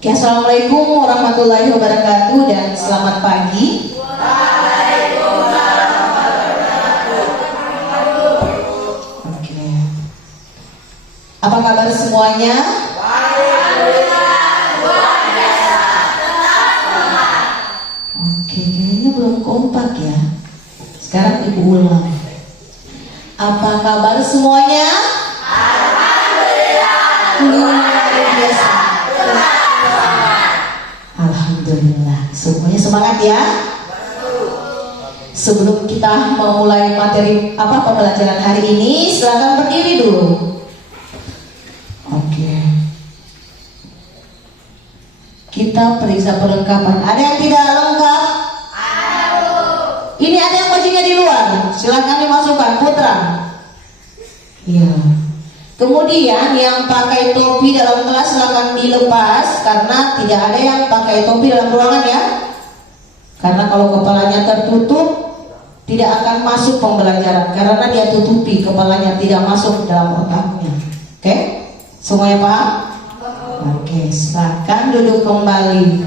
Oke, assalamualaikum warahmatullahi wabarakatuh dan selamat pagi. Waalaikumsalam warahmatullahi wabarakatuh. Oke. Apa kabar semuanya? Alhamdulillah, luar biasa. Tetap semangat. Oke, kayaknya belum kompak ya. Sekarang ibu ulang. Apa kabar semuanya? Alhamdulillah, Luar biasa. Alhamdulillah, semuanya semangat ya. Sebelum kita memulai materi pembelajaran hari ini, silakan berdiri dulu. Oke. Kita periksa perlengkapan. Ada yang tidak lengkap? Ini ada yang bajunya di luar. Silakan dimasukkan, Putra. Iya. Kemudian yang pakai topi dalam kelas silakan dilepas karena tidak ada yang pakai topi dalam ruangan ya. Karena kalau kepalanya tertutup tidak akan masuk pembelajaran karena dia tutupi kepalanya, tidak masuk dalam otaknya. Oke? Semuanya paham? Oke, silakan duduk kembali.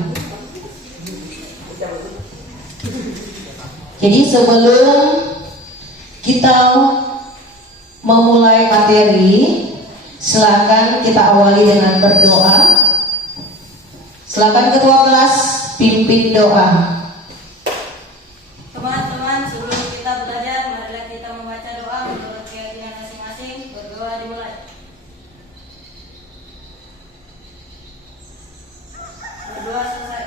Jadi sebelum kita memulai materi, silakan kita awali dengan berdoa. Silakan ketua kelas pimpin doa. Teman-teman, sebelum kita belajar, marilah kita membaca doa menurut keyakinan masing-masing. Berdoa dimulai. Berdoa selesai.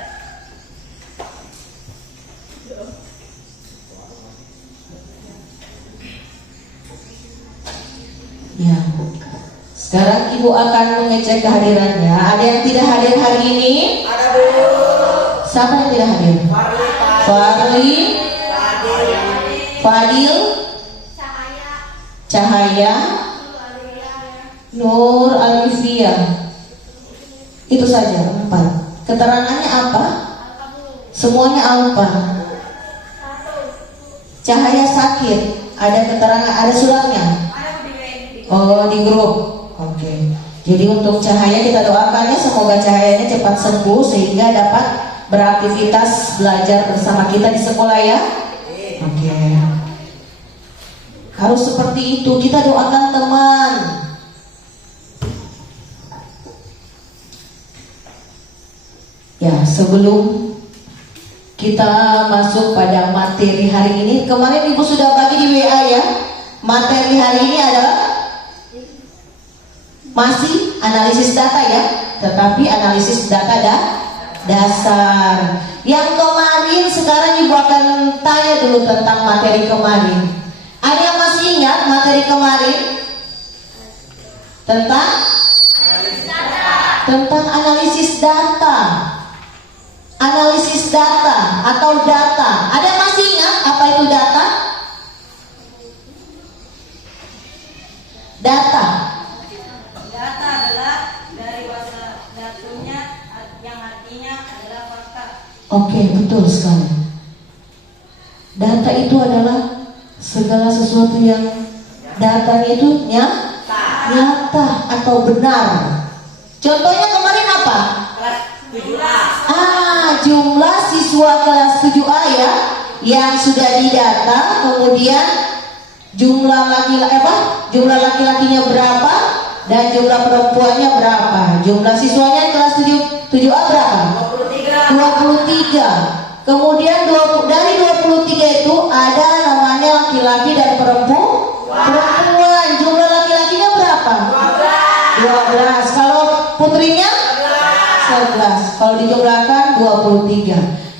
Ya. Sekarang ibu akan mengecek kehadirannya. Ada yang tidak hadir hari ini? ada dulu. Siapa yang tidak hadir? Farli, Fadil, Cahaya, Nur Alifia. Itu saja 4. Keterangannya apa? Semuanya apa? Cahaya sakit. Ada keterangan, ada suratnya? Oh, di grup. Oke. Jadi untuk Cahaya kita doakan ya, semoga Cahayanya cepat sembuh sehingga dapat beraktivitas belajar bersama kita di sekolah ya. Oke. Harus seperti itu, kita doakan teman. Ya, sebelum kita masuk pada materi hari ini, kemarin Ibu sudah bagi di WA ya. Materi hari ini adalah masih analisis data ya, tetapi analisis data dasar. Yang kemarin sekarang Ibu akan tanya dulu tentang materi kemarin. Ada yang masih ingat materi kemarin? Tentang analisis data. Analisis data atau data. Ada yang masih ingat apa itu data? Data. Data adalah dari bahasa datumnya yang artinya adalah fakta. Oke, betul sekali. Data itu adalah segala sesuatu yang datanya itu nyata atau benar. Contohnya kemarin apa? Jumlah siswa kelas 7A ya yang sudah didata, kemudian jumlah laki-lakinya berapa dan jumlah perempuannya berapa. Jumlah siswanya kelas 7A berapa? 23. Kemudian dari 23 itu ada namanya laki-laki dan perempuan. Jumlah laki-lakinya berapa? 12. Kalau putrinya 11. Kalau dijumlahkan 23.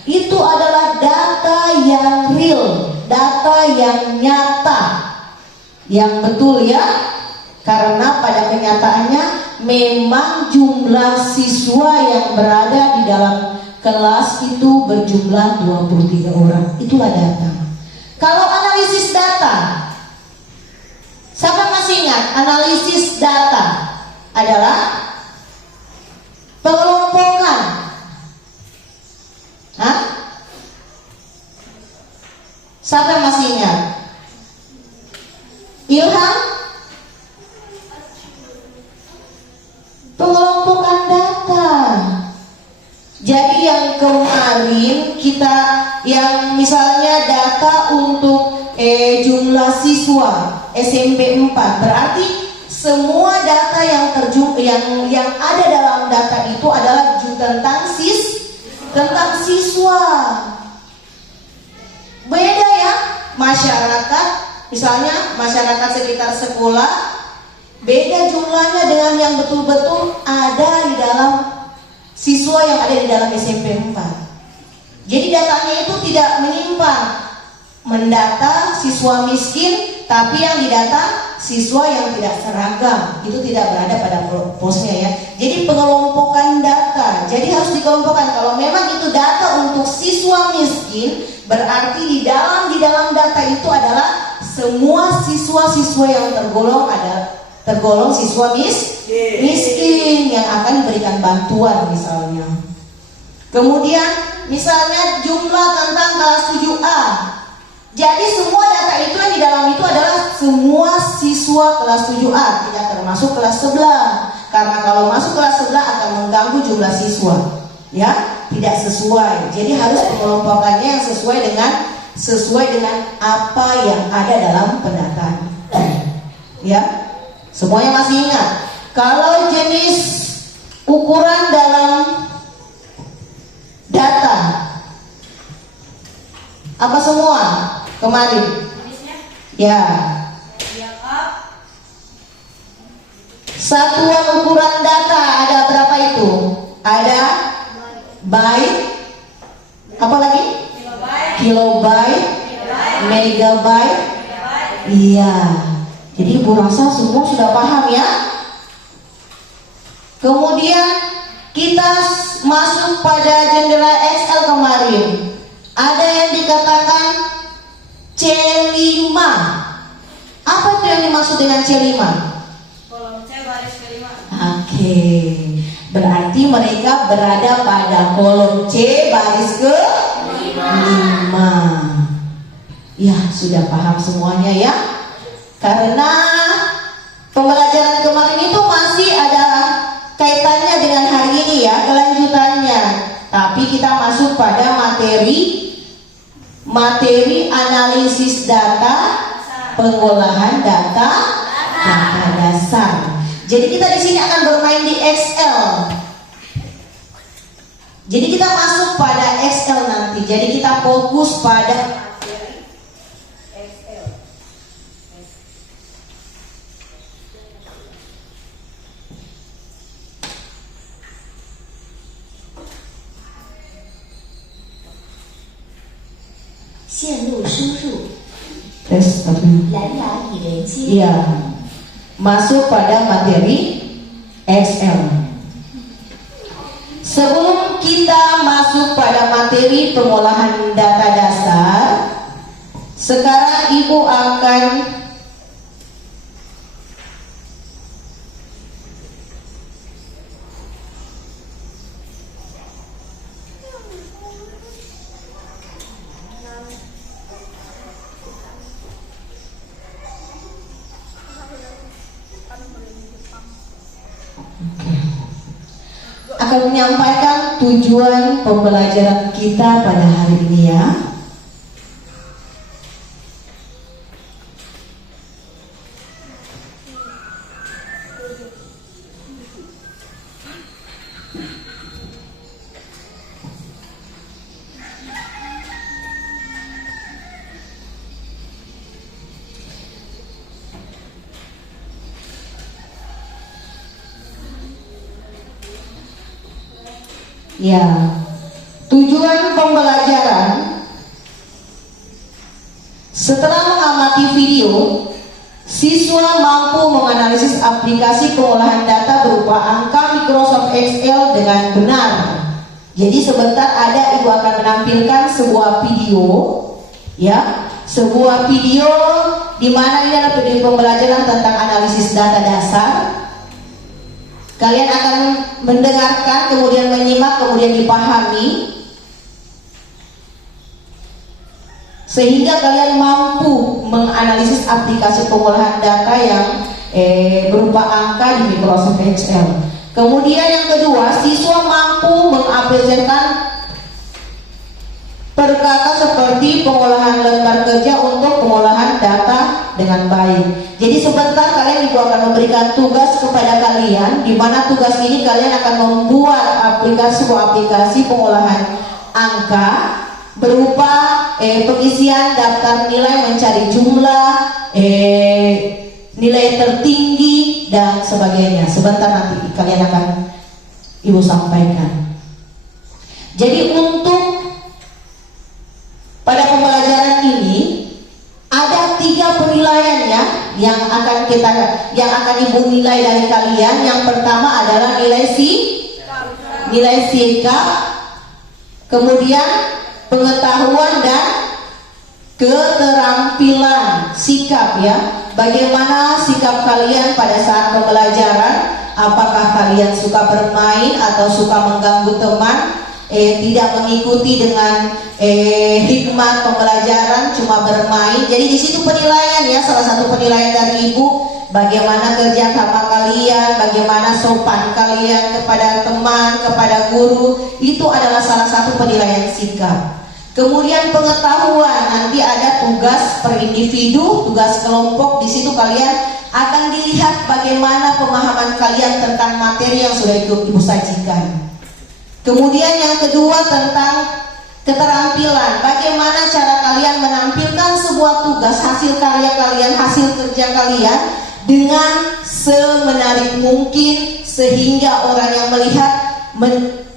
Itu adalah data yang real, data yang nyata, yang betul ya. Karena pada kenyataannya memang jumlah siswa yang berada di dalam kelas itu berjumlah 23 orang. Itulah data. Kalau analisis data, siapa masih ingat? Analisis data adalah pengelompokan. Siapa yang masih ingat? Ilham? Pengelompokan data. Jadi yang kemarin kita yang misalnya data untuk jumlah siswa SMP 4 berarti semua data yang yang ada dalam data itu adalah tentang siswa. Beda ya, masyarakat misalnya masyarakat sekitar sekolah beda jumlahnya dengan yang betul-betul ada di dalam siswa yang ada di dalam SMP 4. Jadi datanya itu tidak menyimpang. Mendata siswa miskin, tapi yang didata siswa yang tidak seragam. Itu tidak berada pada posnya ya. Jadi pengelompokan data. Jadi harus dikelompokkan. Kalau memang itu data untuk siswa miskin, berarti di dalam data itu adalah semua siswa-siswa yang tergolong siswa miskin yang akan diberikan bantuan misalnya. Kemudian misalnya jumlah tentang kelas 7A. Jadi semua data itu yang di dalam itu adalah semua siswa kelas 7A, tidak termasuk kelas sebelah. Karena kalau masuk kelas sebelah akan mengganggu jumlah siswa. Ya, tidak sesuai. Jadi harus pengelompokannya yang sesuai dengan apa yang ada dalam pendataan. Ya. Semuanya masih ingat? Kalau jenis ukuran dalam data apa semua kemarin? Ya. Satuan ukuran data ada berapa itu? Ada byte, apa lagi? Kilobyte, megabyte. Iya. Jadi Ibu rasa semua sudah paham ya. Kemudian kita masuk pada jendela Excel kemarin. Ada yang dikatakan C5. Apa itu yang dimaksud dengan C5? Kolom C baris kelima. Oke. Berarti mereka berada pada kolom C baris ke-5. Ya, sudah paham semuanya ya. Karena pembelajaran kemarin itu masih ada kaitannya dengan hari ini ya, kelanjutannya. Tapi kita masuk pada materi analisis data, pengolahan data dasar. Jadi kita di sini akan bermain di Excel. Jadi kita masuk pada Excel nanti. Jadi kita fokus pada 线路输入， tes apa? 蓝牙已连接。 Iya, masuk pada materi Excel. Sebelum kita masuk pada materi pengolahan data dasar, sekarang Ibu akan menyampaikan tujuan pembelajaran kita pada hari ini ya. Ya, tujuan pembelajaran setelah mengamati video, siswa mampu menganalisis aplikasi pengolahan data berupa angka Microsoft Excel dengan benar. Jadi sebentar ada Ibu akan menampilkan sebuah video, ya, sebuah video di mana ini adalah video pembelajaran tentang analisis data dasar. Kalian akan mendengarkan, kemudian menyimak, kemudian dipahami, sehingga kalian mampu menganalisis aplikasi pengolahan data yang berupa angka di Microsoft Excel. Kemudian yang kedua, siswa mampu mengaplikasikan pengolahan lembar kerja untuk pengolahan data dengan baik. Jadi sebentar kalian ibu akan memberikan tugas kepada kalian, di mana tugas ini kalian akan membuat sebuah aplikasi pengolahan angka berupa pengisian daftar nilai, mencari jumlah, nilai tertinggi dan sebagainya. Sebentar nanti kalian akan ibu sampaikan. Jadi untuk pada pembelajaran ini ada 3 penilaian ya yang akan ibu nilai dari kalian. Yang pertama adalah nilai sikap, kemudian pengetahuan dan keterampilan sikap ya. Bagaimana sikap kalian pada saat pembelajaran? Apakah kalian suka bermain atau suka mengganggu teman? Tidak mengikuti dengan hikmat pembelajaran, cuma bermain. Jadi di situ penilaian ya, salah satu penilaian dari ibu, bagaimana kerja sama kalian, bagaimana sopan kalian kepada teman, kepada guru, itu adalah salah satu penilaian sikap. Kemudian pengetahuan, nanti ada tugas per individu, tugas kelompok. Di situ kalian akan dilihat bagaimana pemahaman kalian tentang materi yang sudah ibu sajikan. Kemudian yang kedua tentang keterampilan, bagaimana cara kalian menampilkan sebuah tugas, hasil karya kalian, hasil kerja kalian dengan semenarik mungkin sehingga orang yang melihat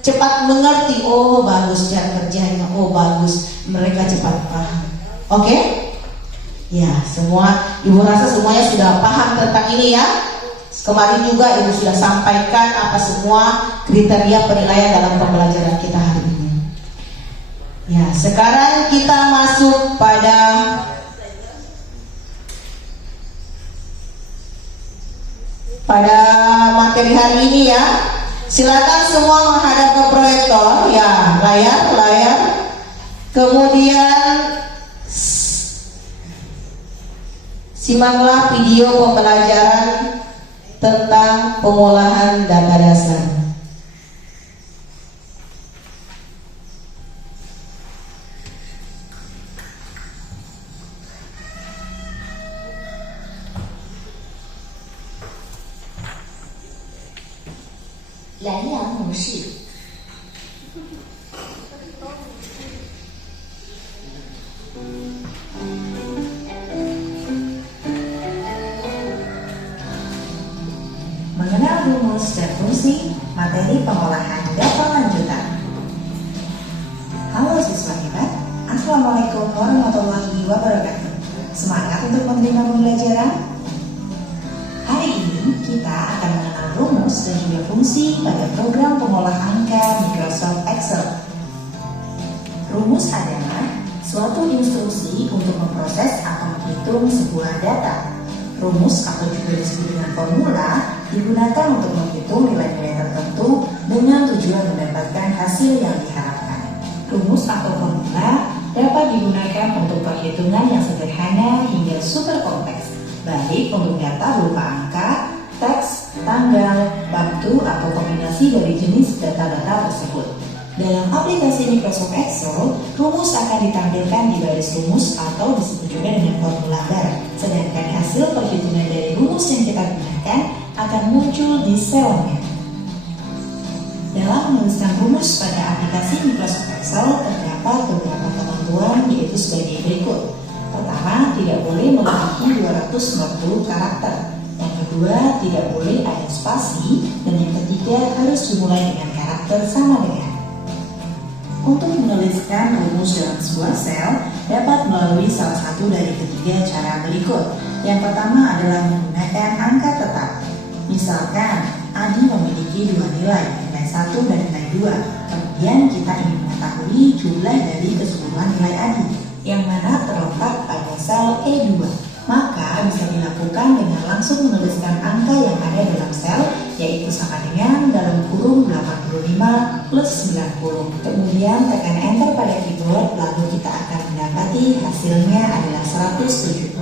cepat mengerti. Oh bagus cara kerjanya, oh bagus, mereka cepat paham. Oke? Ya, semua ibu rasa semuanya sudah paham tentang ini ya. Kemarin juga ibu sudah sampaikan apa semua kriteria penilaian dalam pembelajaran kita hari ini. Ya, sekarang kita masuk pada materi hari ini ya. Silakan semua menghadap ke proyektor ya, layar. Kemudian simaklah video pembelajaran tentang pengolahan data dasar.蓝牙模式， Mengenal rumus dan fungsi materi pengolahan data lanjutan. Halo siswa hebat, Assalamualaikum warahmatullahi wabarakatuh. Semangat untuk menerima pembelajaran? Hari ini kita akan mengenal rumus dan juga fungsi pada program pengolah angka Microsoft Excel. Rumus adalah suatu instruksi untuk memproses atau menghitung sebuah data. Rumus atau juga disebut dengan formula digunakan untuk menghitung nilai-nilai tertentu dengan tujuan mendapatkan hasil yang diharapkan. Rumus atau formula dapat digunakan untuk perhitungan yang sederhana hingga super kompleks, baik untuk data berupa angka, teks, tanggal, waktu, atau kombinasi dari jenis data-data tersebut. Dalam aplikasi Microsoft Excel, rumus akan ditampilkan di baris rumus atau disebut juga dengan formula bar. Sedangkan hasil perhitungan dari rumus yang kita gunakan akan muncul di selnya. Dalam menuliskan rumus pada aplikasi Microsoft Excel terdapat beberapa ketentuan, yaitu sebagai berikut. Pertama, tidak boleh melebihi 240 karakter. Yang kedua, tidak boleh ada spasi. Dan yang ketiga, harus dimulai dengan karakter sama dengan. Untuk menuliskan rumus dalam sebuah sel dapat melalui salah satu dari ketiga cara berikut. Yang pertama adalah menggunakan angka tetap. Misalkan Adi memiliki dua nilai 1 dan nilai 2. Kemudian kita ingin mengetahui jumlah dari keseluruhan nilai Adi yang mana terletak pada sel E2. Maka bisa dilakukan dengan langsung menuliskan angka yang ada dalam sel, yaitu sama dengan dalam kurung 85 plus 90. Kemudian tekan enter pada keyboard, lalu kita akan mendapati hasilnya adalah 175.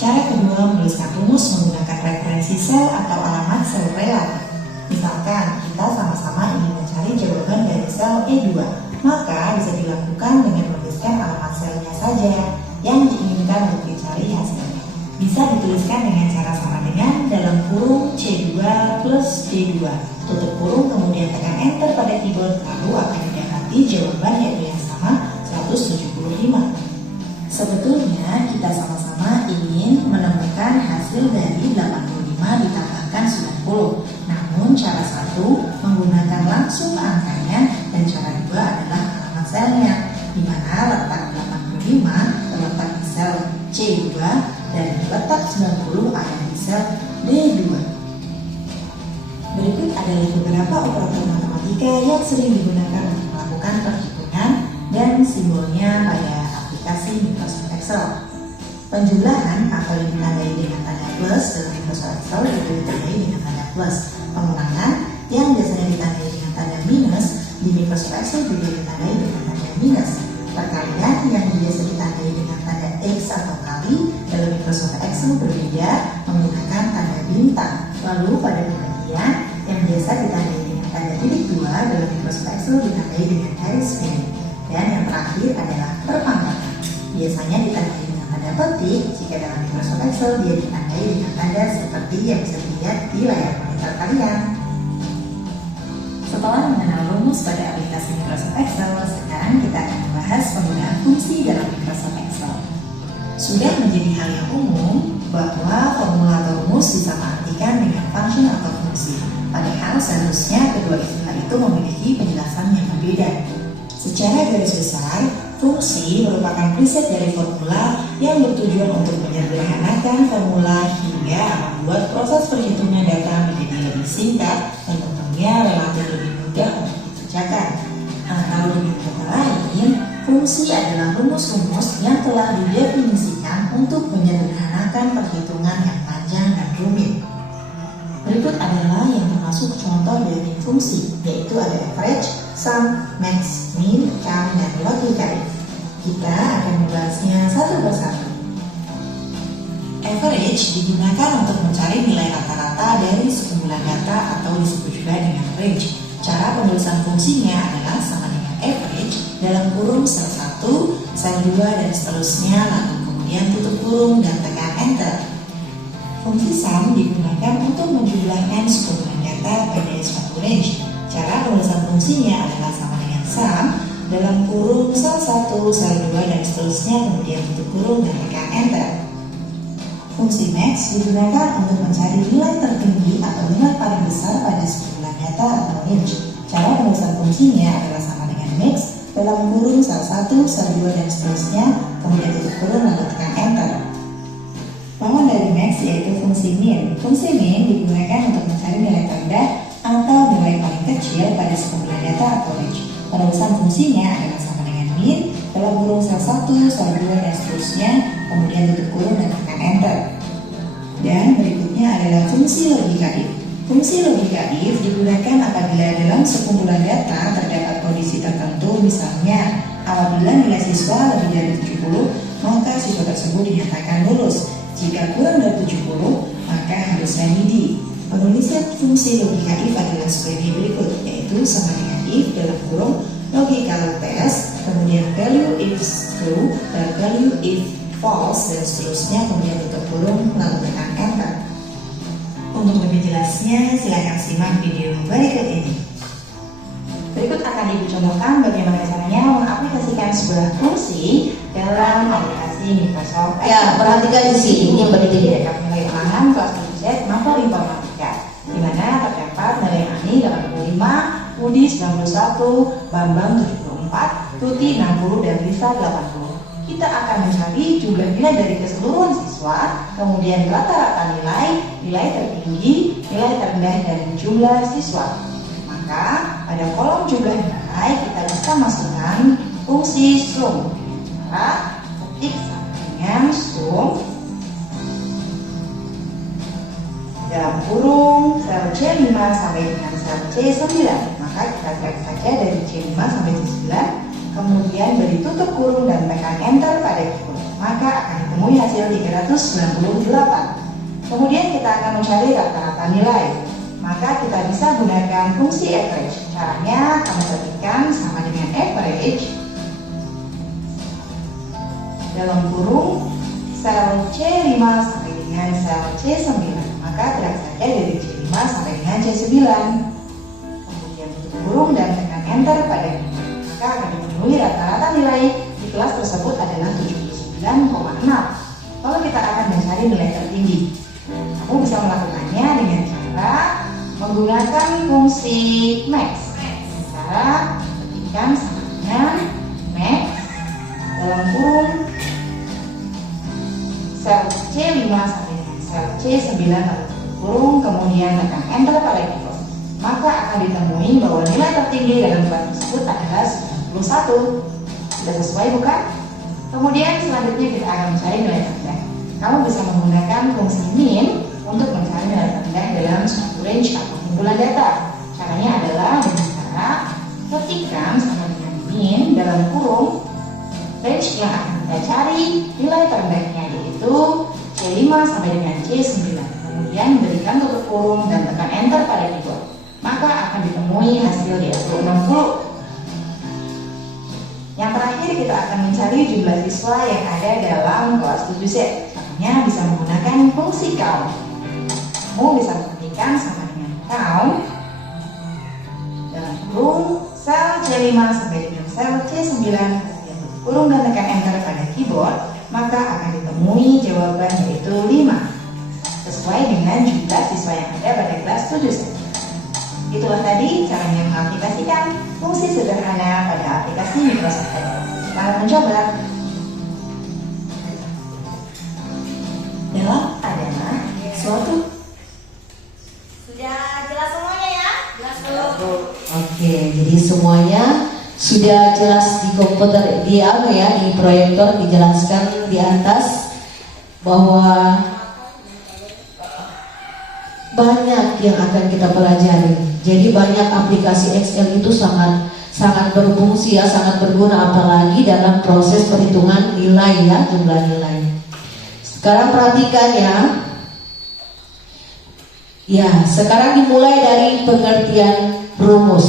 Cara kedua menuliskan rumus menggunakan referensi sel atau alamat sel relatif. Misalkan kita sama-sama ingin mencari jawaban dari sel E2, maka bisa dilakukan dengan menuliskan alamat sel saja yang diinginkan untuk dicari hasilnya. Bisa dituliskan dengan cara sama dengan dalam kurung C2 plus D2, tutup kurung kemudian tekan enter pada keyboard, lalu akan didapati jawaban yaitu yang sama 175. Sebetulnya kita sama-sama ingin menemukan hasil dari 85 ditambahkan 90. Namun cara satu menggunakan langsung angkanya dan cara dua adalah alamat selnya, di mana letak 85 terletak di sel C2 dan letak 90 ada di sel D2. Berikut adalah beberapa operator matematika yang sering digunakan untuk melakukan perhitungan dan simbolnya pada aplikasi Microsoft Excel. Penjumlahan apabila ditandai dengan tanda plus dalam Microsoft Excel itu ditandai dengan tanda plus. Pengulangan yang biasanya ditandai dengan tanda minus di Microsoft Excel juga ditandai dengan tanda minus. Perkalian yang biasa ditandai dengan tanda X atau kali dalam Microsoft Excel berbeda menggunakan tanda bintang. Lalu pada pembagian yang biasa ditandai dengan tanda titik 2 dalam Microsoft Excel ditandai dengan garis miring. Dan yang terakhir adalah perpangkatan. Biasanya ditandai dengan tanda petik, jika dalam Microsoft Excel dia ditandai dengan tanda seperti yang bisa dilihat di layar monitor kalian. Setelah mengenal rumus pada aplikasi Microsoft Excel, sekarang kita akan membahas penggunaan fungsi dalam Microsoft Excel. Sudah menjadi hal yang umum bahwa formula atau rumus bisa diartikan dengan function atau fungsi. Padahal seharusnya kedua istilah itu memiliki penjelasan yang berbeda. Secara garis besar, fungsi merupakan preset dari formula yang bertujuan untuk menyederhanakan formula hingga membuat proses perhitungan data menjadi lebih singkat dan tentunya relatif lebih mudah untuk dikerjakan. Atau lebih kata lain, fungsi adalah rumus-rumus yang telah didefinisikan untuk menyederhanakan perhitungan yang panjang dan rumit. Berikut adalah yang termasuk contoh dari fungsi, yaitu ada average, sum, max, min, count, dan logika if. Kita akan membahasnya satu persatu. Average digunakan untuk mencari nilai rata-rata dari sekumpulan data atau disebut juga dengan range. Cara penulisan fungsinya adalah sama dengan average dalam kurung sel 1, sel 2, dan seterusnya, lalu kemudian tutup kurung dan tekan enter. Fungsi sum digunakan untuk menjumlahkan sekumpulan data pada suatu range. Cara penulisan fungsinya adalah sama dengan sum dalam kurung sel 1, sel 2, dan seterusnya, kemudian tutup kurung dan tekan enter. Fungsi max digunakan untuk mencari nilai tertinggi atau nilai paling besar pada sekumpulan data atau range. Cara penulisan fungsinya adalah sama dengan max dalam kurung sel 1, sel 2, dan seterusnya, kemudian tutup kurung lalu tekan enter. Lawan dari max yaitu fungsi min. Fungsi min digunakan untuk mencari nilai terendah atau nilai paling kecil pada sekumpulan data atau range. Penulisan fungsinya adalah sama dengan min dalam kurung sel 1, sel 2, dan seterusnya, kemudian tutup kurung dan tekan enter. Dan berikutnya adalah fungsi logika if. Fungsi logika if digunakan apabila dalam sekumpulan data terdapat kondisi tertentu, misalnya apabila nilai siswa lebih dari 70, maka siswa tersebut dinyatakan lulus. Jika kurang dari 70, maka harus remedi. Penulisan fungsi logika if adalah sebagai berikut, yaitu sama dengan if dalam kurung logical test, kemudian value if true, dan value if false, dan seterusnya, kemudian tutup kurung lalu tekan enter. Untuk lebih jelasnya, silakan simak video berikut ini. Berikut akan dicontohkan bagaimana caranya mengaplikasikan sebuah fungsi dalam aplikasi Microsoft Excel. Ya, perhatikan di sini yang Jadi berdiri. rekap nilai ulangan kelas 7 Mapel Informatika, di mana terdapat nilai Ani 85, Budi 91, Bambang 74, Tuti 60, dan Lisa 80. Kita akan mencari jumlah nilai dari keseluruhan siswa, kemudian rata-rata nilai, nilai tertinggi, nilai terendah, dan jumlah siswa. Maka pada kolom jumlah nilai kita bisa masukkan fungsi sum. Cara ketik sama dengan sum dalam kurung sel C5 sampai dengan sel C9. Maka kita drag saja dari C5 sampai C9, kemudian beri tutup kurung dan tekan enter pada keyboard. Maka akan ditemui hasil 398. Kemudian kita akan mencari rata-rata nilai. Maka kita bisa gunakan fungsi average. Caranya kamu ketikkan sama dengan average dalam kurung sel C5 sampai dengan sel C9. Maka gerak saja dari C5 sampai dengan C9. Kemudian tutup kurung dan tekan enter pada keyboard. Maka akan dipenuhi rata-rata nilai di kelas tersebut adalah 79,6. Lalu kita akan mencari nilai tertinggi. Kamu bisa melakukannya dengan cara menggunakan fungsi max. Cara ketikkan sama dengan max dalam kurung sel C5 sampai dengan sel C9 lalu tutup kurung, kemudian tekan enter pada keyboard. Maka akan ditemui bahwa nilai tertinggi dalam kelas tersebut adalah 91. Sudah sesuai bukan? Kemudian selanjutnya kita akan mencari nilai terendah. Kamu bisa menggunakan fungsi min untuk mencari nilai terendah dalam suatu range atau kumpulan data. Caranya adalah dengan cara ketikkan sama dengan min dalam kurung range yang akan kita cari nilai terendahnya, yaitu C5 sampai dengan C9. Kemudian berikan tutup kurung dan tekan enter pada keyboard. Maka akan ditemui hasil yaitu 60. Yang terakhir kita akan mencari jumlah siswa yang ada dalam kelas 7Z. Caranya bisa menggunakan fungsi count. Kamu bisa mengetikkan sama dengan count dalam kurung sel C5 sampai dengan sel C9, kemudian tutup kurung dan tekan enter pada keyboard. Maka akan ditemui jawaban yaitu 5, sesuai dengan jumlah siswa yang ada pada kelas 7Z. Itulah tadi caranya mengaplikasikan fungsi sederhana pada aplikasi Microsoft Excel. Selamat mencoba. Dalam adalah suatu. Sudah jelas semuanya ya? Jelas dulu. Oke, jadi semuanya sudah jelas di komputer, di proyektor dijelaskan di atas bahwa banyak yang akan kita pelajari. Jadi banyak aplikasi Excel itu sangat berfungsi ya, sangat berguna apalagi dalam proses perhitungan nilai ya, jumlah nilai. Sekarang perhatikan ya. Ya, sekarang dimulai dari pengertian rumus.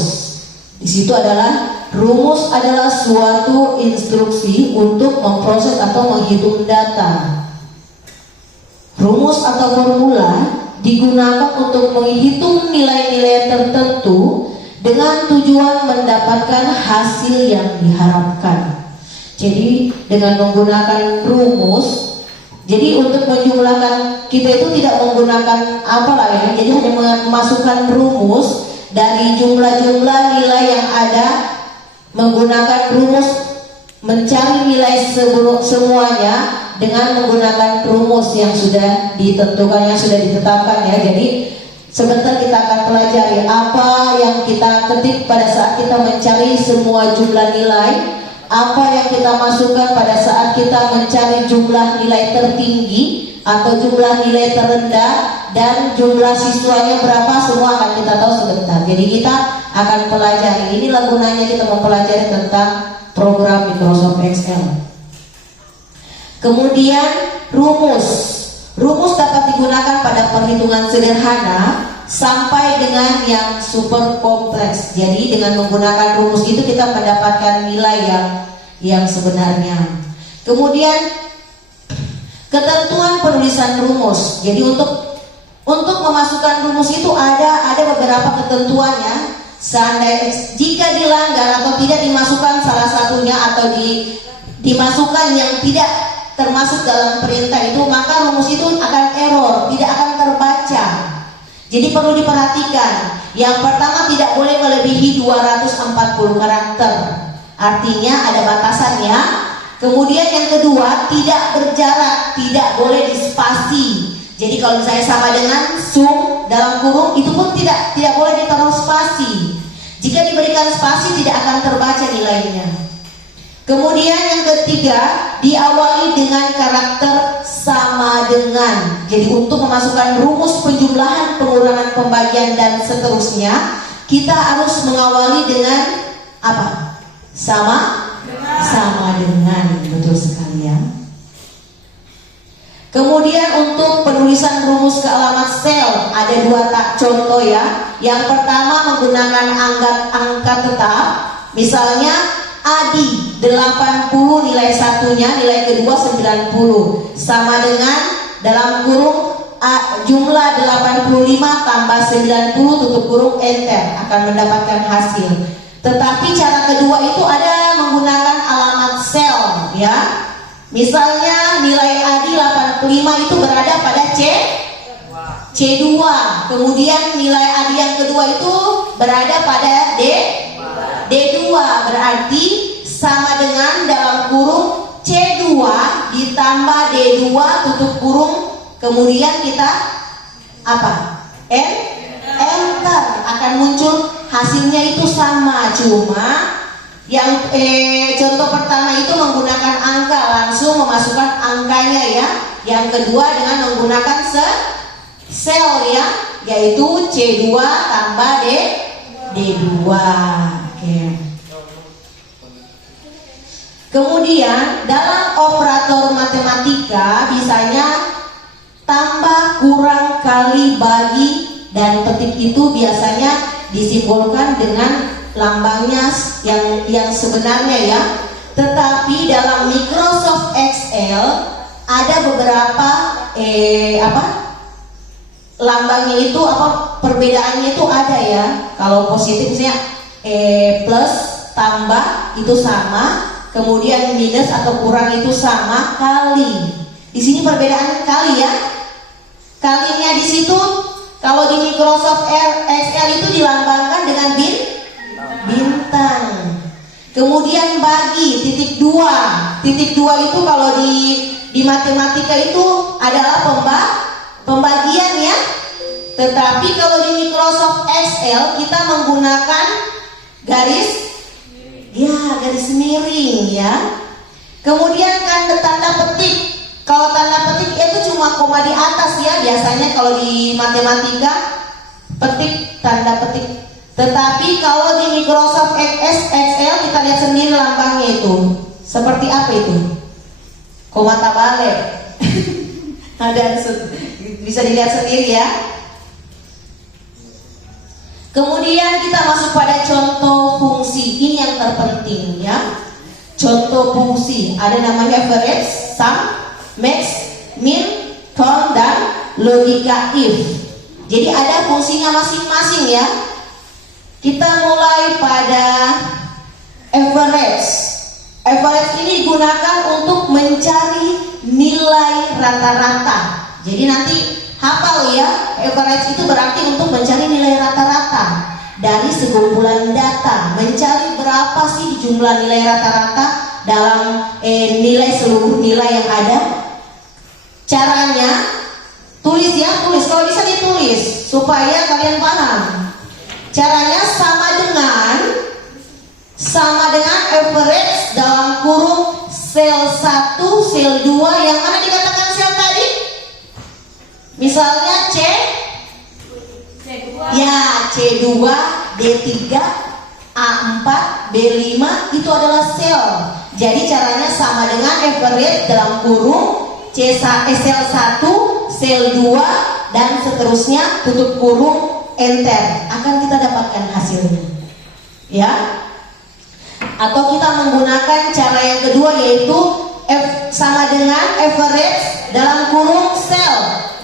Di situ adalah rumus adalah suatu instruksi untuk memproses atau menghitung data. Rumus atau formula digunakan untuk menghitung nilai-nilai tertentu dengan tujuan mendapatkan hasil yang diharapkan. Jadi dengan menggunakan rumus, jadi untuk menjumlahkan kita itu tidak menggunakan apalah ya, jadi hanya memasukkan rumus dari jumlah-jumlah nilai yang ada, menggunakan rumus mencari nilai semuanya dengan menggunakan rumus yang sudah ditentukan, yang sudah ditetapkan ya. Jadi sebentar kita akan pelajari apa yang kita ketik pada saat kita mencari semua jumlah nilai, apa yang kita masukkan pada saat kita mencari jumlah nilai tertinggi atau jumlah nilai terendah, dan jumlah siswanya berapa, semua akan kita tahu sebentar. Jadi kita akan pelajari, inilah gunanya kita mempelajari tentang program Microsoft Excel. Kemudian rumus dapat digunakan pada perhitungan sederhana sampai dengan yang super kompleks. Jadi dengan menggunakan rumus itu kita mendapatkan nilai yang sebenarnya. Kemudian ketentuan penulisan rumus. Jadi untuk memasukkan rumus itu ada beberapa ketentuannya. Seandainya jika dilanggar atau tidak dimasukkan salah satunya atau dimasukkan yang tidak termasuk dalam perintah itu, maka rumus itu akan error, tidak akan terbaca. Jadi perlu diperhatikan. Yang pertama, tidak boleh melebihi 240 karakter. Artinya ada batasannya. Kemudian yang kedua, tidak berjarak, tidak boleh dispasi. Jadi kalau misalnya sama dengan sum dalam kurung, itu pun tidak boleh ditaruh spasi. Jika diberikan spasi tidak akan terbaca nilainya. Kemudian yang ketiga, diawali dengan karakter sama dengan. Jadi untuk memasukkan rumus penjumlahan, pengurangan, pembagian dan seterusnya, kita harus mengawali dengan apa? Sama dengan, betul sekali ya. Kemudian untuk penulisan rumus ke alamat sel ada dua contoh ya. Yang pertama menggunakan angka tetap. Misalnya A ADI 80, nilai satunya, nilai kedua 90, sama dengan dalam kurung jumlah 85 tambah 90 tutup kurung enter, akan mendapatkan hasil. Tetapi cara kedua itu ada menggunakan alamat sel, ya. Misalnya nilai ADI 85 itu berada pada C2, kemudian nilai ADI yang kedua itu berada pada D2, berarti sama dengan dalam kurung C2 ditambah D2 tutup kurung, kemudian kita apa? Enter, akan muncul hasilnya itu sama, cuma yang contoh pertama itu menggunakan angka, langsung memasukkan angkanya ya. Yang kedua dengan menggunakan sel ya, yaitu C2 tambah D2. Oke. Kemudian dalam operator matematika bisanya tambah, kurang, kali, bagi, dan petik itu biasanya disimbolkan dengan lambangnya yang sebenarnya ya. Tetapi dalam Microsoft Excel ada beberapa lambangnya itu perbedaannya itu ada ya. Kalau positif misalnya plus, tambah itu sama, kemudian minus atau kurang itu sama, kali. Di sini perbedaan kali ya. Kalinya di situ kalau di Microsoft Excel itu dilambangkan dengan bintang. Kemudian bagi titik 2 itu kalau di matematika itu adalah pembagian ya. Tetapi kalau di Microsoft Excel kita menggunakan garis miring ya. Kemudian kan tanda petik. Kalau tanda petik itu cuma koma di atas ya, biasanya kalau di matematika petik, tanda petik. Tetapi kalau di Microsoft Excel kita lihat sendiri lambangnya itu seperti apa itu? Koma tabale. Ada, bisa dilihat sendiri ya. Kemudian kita masuk pada contoh fungsi. Ini yang terpenting ya. Contoh fungsi ada namanya average, sum, max, min, count, dan logika if. Jadi ada fungsinya masing-masing ya. Kita mulai pada average. Average ini digunakan untuk mencari nilai rata-rata. Jadi nanti hafal ya, average itu berarti untuk mencari nilai rata-rata dari sekumpulan data. Mencari berapa sih jumlah nilai rata-rata dalam nilai seluruh nilai yang ada. Caranya tulis ya, tulis kalau bisa ditulis supaya kalian paham. Caranya sama dengan average dalam kurung sel 1, sel 2, yang mana dikatakan sel tadi? Misalnya C2 ya, C2, D3, A4, B5 itu adalah sel. Jadi caranya sama dengan average dalam kurung sel 1, sel 2, dan seterusnya tutup kurung enter, akan kita dapatkan hasilnya ya. Atau kita menggunakan cara yang kedua, yaitu sama dengan average dalam kurung sel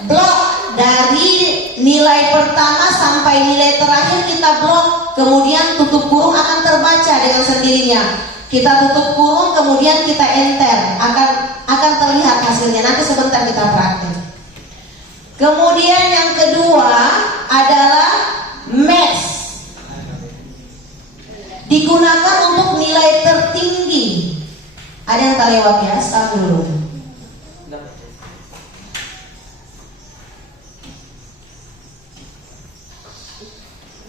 blok, dari nilai pertama sampai nilai terakhir kita blok, kemudian tutup kurung akan terbaca dengan sendirinya. Kita tutup kurung kemudian kita enter, akan terlihat hasilnya. Nanti sebentar kita praktek. Kemudian yang kedua adalah max, digunakan untuk nilai tertinggi. Ada yang tak lewat ya, stop dulu.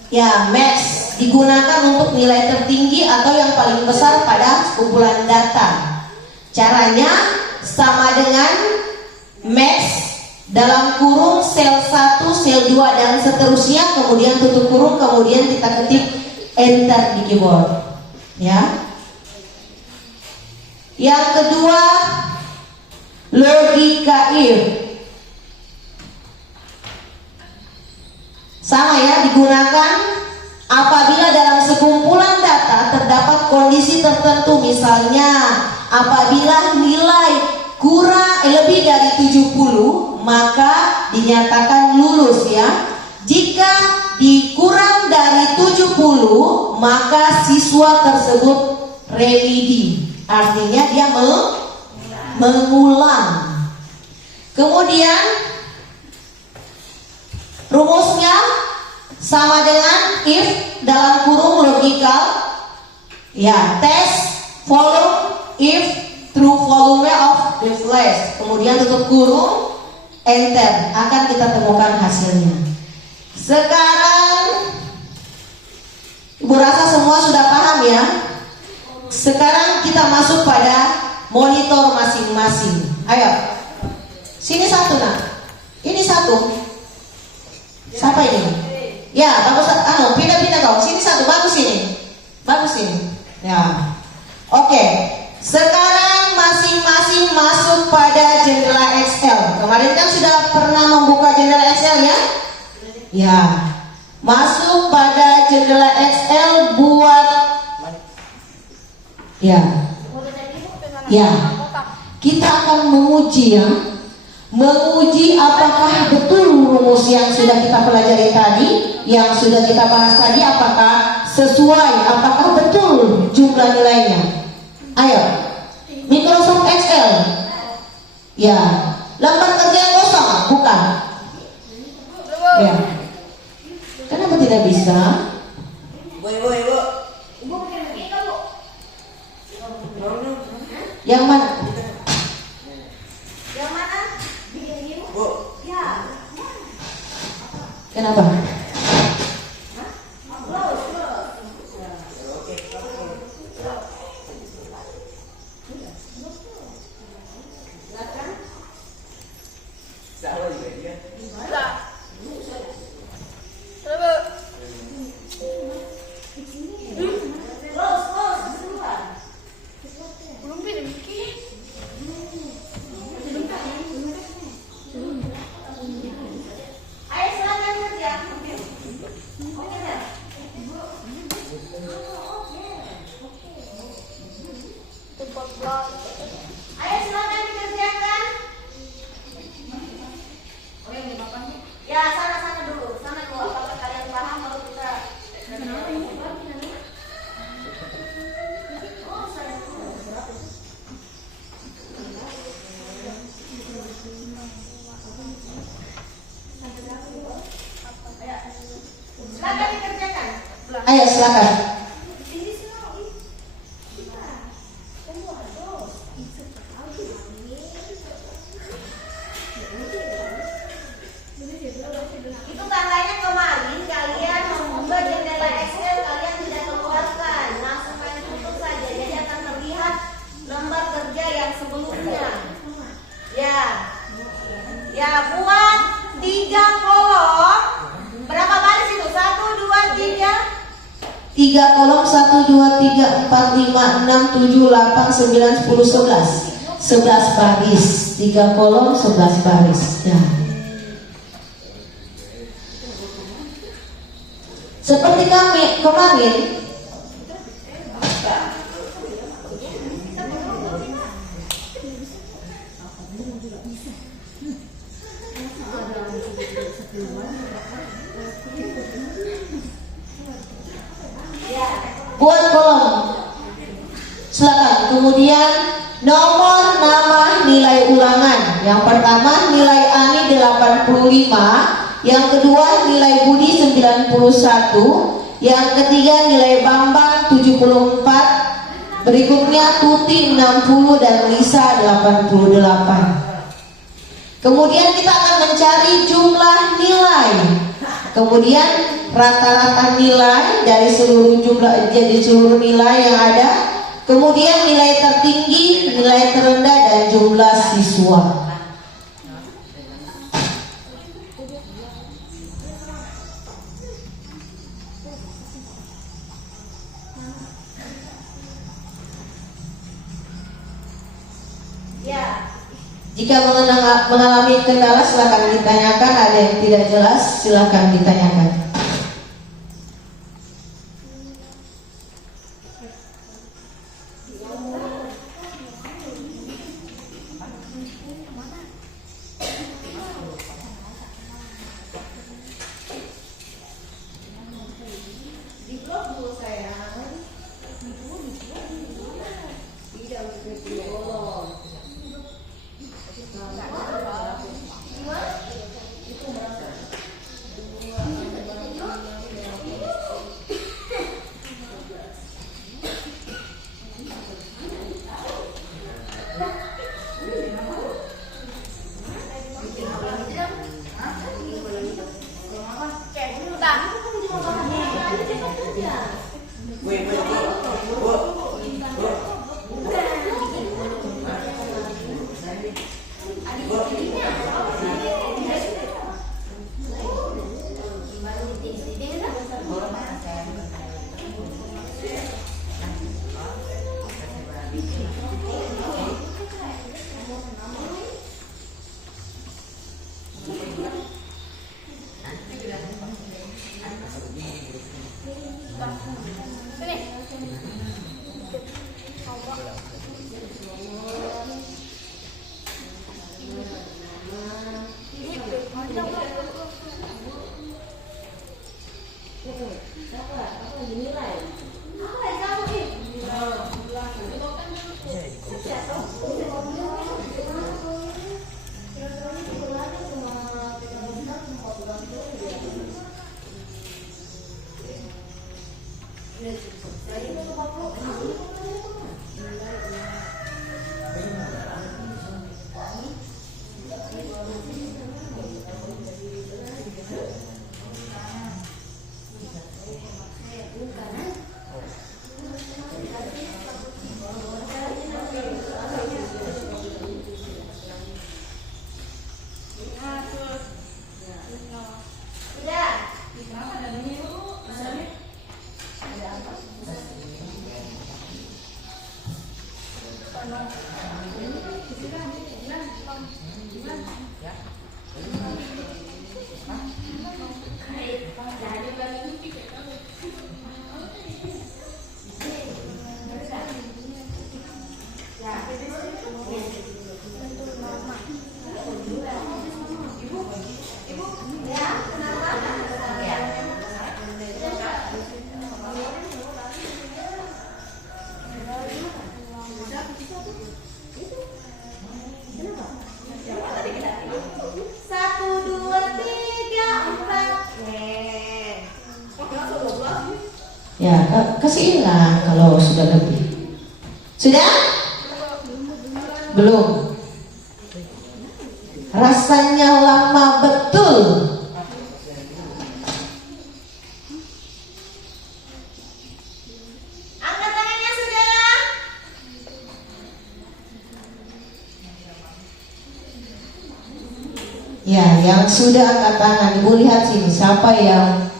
Ya, max digunakan untuk nilai tertinggi atau yang paling besar pada kumpulan data. Caranya sama dengan max dalam kurung sel 1, sel 2, dan seterusnya, kemudian tutup kurung, kemudian kita ketik enter di keyboard ya. Yang kedua, logika if. Sama ya, digunakan apabila dalam sekumpulan data terdapat kondisi tertentu tertentu, misalnya apabila nilai lebih dari 70 maka dinyatakan lulus ya. Jika dikurang dari 70 maka siswa tersebut remedi, artinya dia mengulang. Kemudian rumusnya sama dengan if dalam kurung logikal ya, test volume if true volume of the flash, kemudian tutup kurung, enter, akan kita temukan hasilnya. Sekarang Ibu rasa semua sudah paham ya. Sekarang kita masuk pada monitor masing-masing. Ayo, sini satu nak, ini satu. Siapa ini? Ya, bagus. Pindah-pindah kau. Sini satu, bagus ini. Bagus ini. Ya. Oke. Sekarang masing-masing masuk pada jendela Excel. Kemarin kan sudah pernah membuka jendela Excel ya? Ya. Masuk pada jendela Excel buat ya. Ya. Kita akan menguji ya. Menguji apakah betul rumus yang sudah kita pelajari tadi, yang sudah kita bahas tadi, apakah sesuai, apakah betul jumlah nilainya. Ayo, Microsoft Excel. Ya, lembar kerja yang kosong, bukan? Ya. Kenapa tidak bisa? Ibu. Yang mana? Yang mana? Bu. Ya. Kenapa? Ayo silakan dikerjakan. Ya, sana dulu. Apakah kalian paham kalau kita silakan dikerjakan. Ayo silakan. Itu tandanya kemarin kalian membuka jendela Excel, kalian tidak keluarkan, langsung main tutup saja, jadi akan terlihat lembar kerja yang sebelumnya. Ya, buat 3 kolom. Berapa baris itu? 1, 2, 3. 3 kolom 1, 2, 3, 4, 5, 6, 7, 8, 9, 10, 11. 11 baris. 3 kolom 11 baris. Ya. Seperti kami kemarin, buat kolom, silakan. Kemudian nomor, nama, nilai ulangan. Yang pertama nilai Ani 85. Yang kedua nilai Budi 91, yang ketiga nilai Bambang 74, berikutnya Tuti 60 dan Lisa 88. Kemudian kita akan mencari jumlah nilai. Kemudian rata-rata nilai dari seluruh jumlah, jadi seluruh nilai yang ada. Kemudian nilai tertinggi, nilai terendah, dan jumlah siswa. Jika mengalami kendala silakan ditanyakan, ada yang tidak jelas silakan ditanyakan. Ya, kasihin lah kalau sudah lebih. Sudah? Belum. Rasanya lama betul. Angkat tangannya saudara. Ya, yang sudah angkat tangan, Ibu lihat sini siapa yang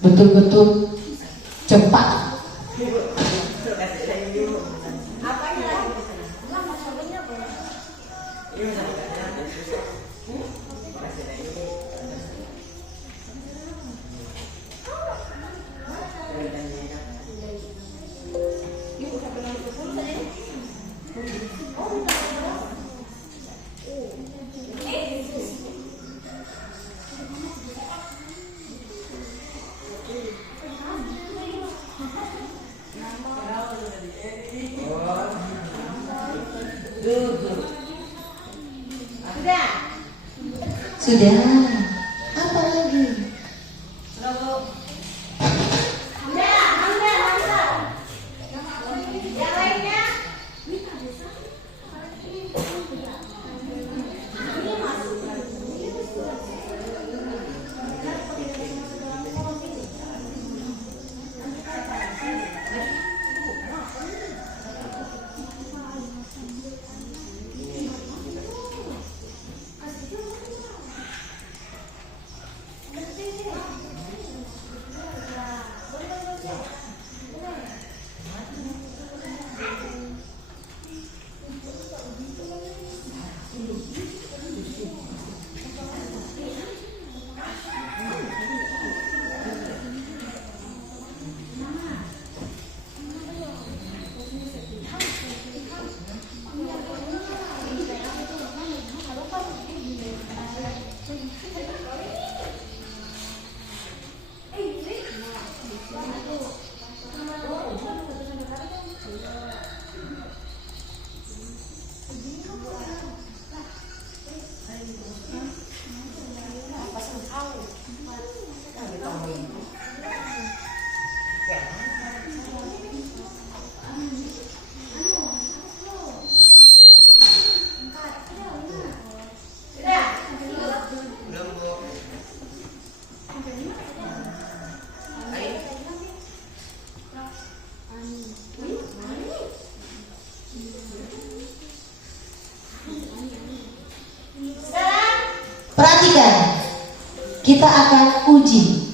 betul-betul cepat. Apanya lagi? Lama samanya boleh. Sudah. Apa lagi? Udah, mantap. Yang lainnya? Perhatikan, kita akan uji.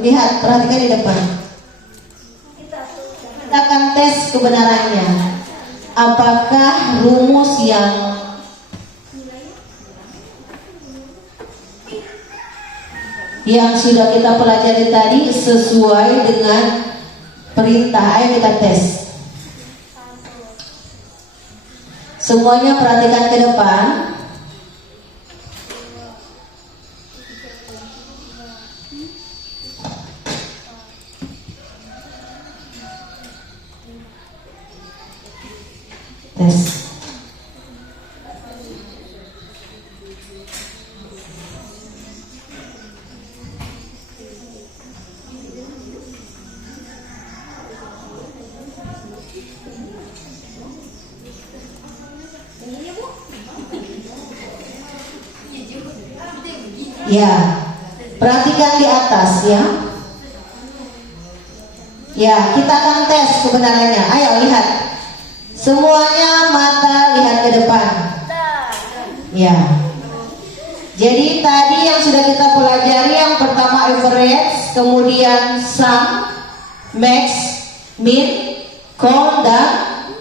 lihat, perhatikan di depan. Kita akan tes kebenarannya. Apakah rumus yang sudah kita pelajari tadi sesuai dengan perintah? Ayo kita tes. Semuanya perhatikan ke depan. Tes. Ya, perhatikan di atas ya. Ya, kita akan tes kebenarannya. Ayo lihat. Semuanya mata lihat ke depan. Ya. Jadi tadi yang sudah kita pelajari, yang pertama average, kemudian sum, max, min, count, dan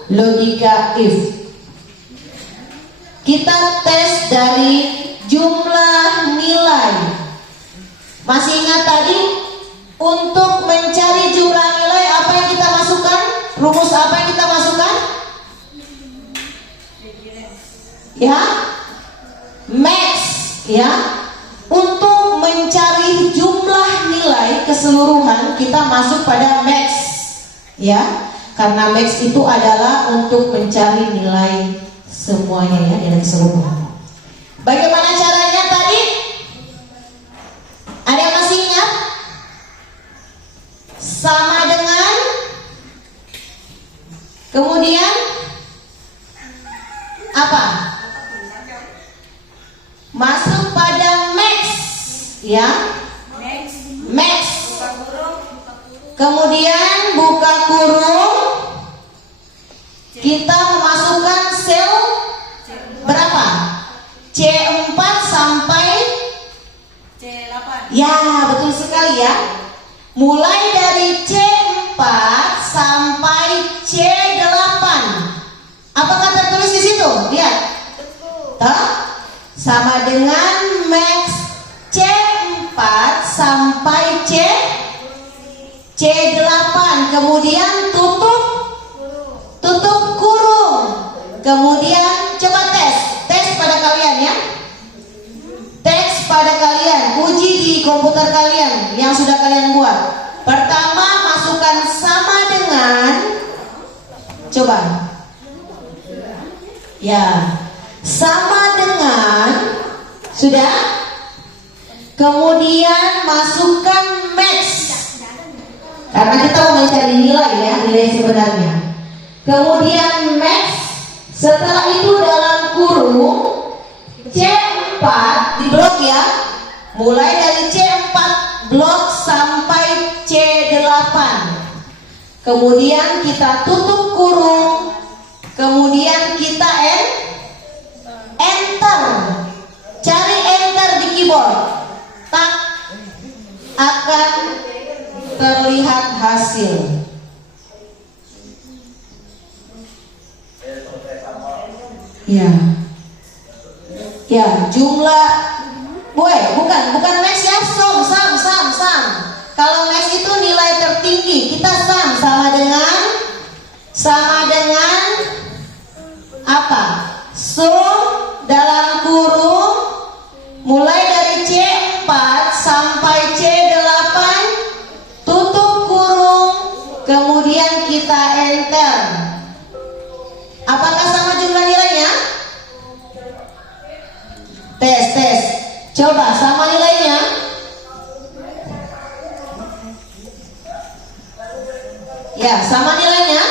logika if. Kita tes dari jumlah nilai. Masih ingat tadi? Untuk mencari jumlah nilai apa yang kita masukkan? Rumus apa yang kita masukkan? Ya, max. Ya, untuk mencari jumlah nilai keseluruhan kita masuk pada max. Ya, karena max itu adalah untuk mencari nilai semuanya ya, nilai keseluruhan. Bagaimana caranya tadi? Ada yang masih ingat? Sama dengan, kemudian apa? Masuk pada max, ya, max. Kemudian buka kurung. Kita memasukkan sel berapa? C4 sampai C8. Ya, betul sekali ya. Mulai dari C4 sampai C8. Apakah tertulis di situ? Lihat. Tuh. Sama dengan max C4 sampai C8. Kemudian tutup kurung. Kemudian coba tes pada kalian ya. Tes pada kalian, uji di komputer kalian yang sudah kalian buat. Pertama masukkan sama dengan, coba. Ya, sama dengan, sudah. Kemudian masukkan max, karena kita mau mencari nilai ya, nilai sebenarnya. Kemudian max, setelah itu dalam kurung C4 di blok ya, mulai dari C4 blok sampai C8. Kemudian kita tutup kurung, kemudian kita enter. Cari enter di keyboard, tak akan terlihat hasil. Ya, jumlah, bukan max ya, sum. Kalau max itu nilai tertinggi, kita sum sama dengan apa? Sum dalam kurung mulai dari C4 sampai C8, tutup kurung, kemudian kita enter. Apakah sama jumlah nilainya? Tes. Coba sama nilainya. Ya, sama nilainya.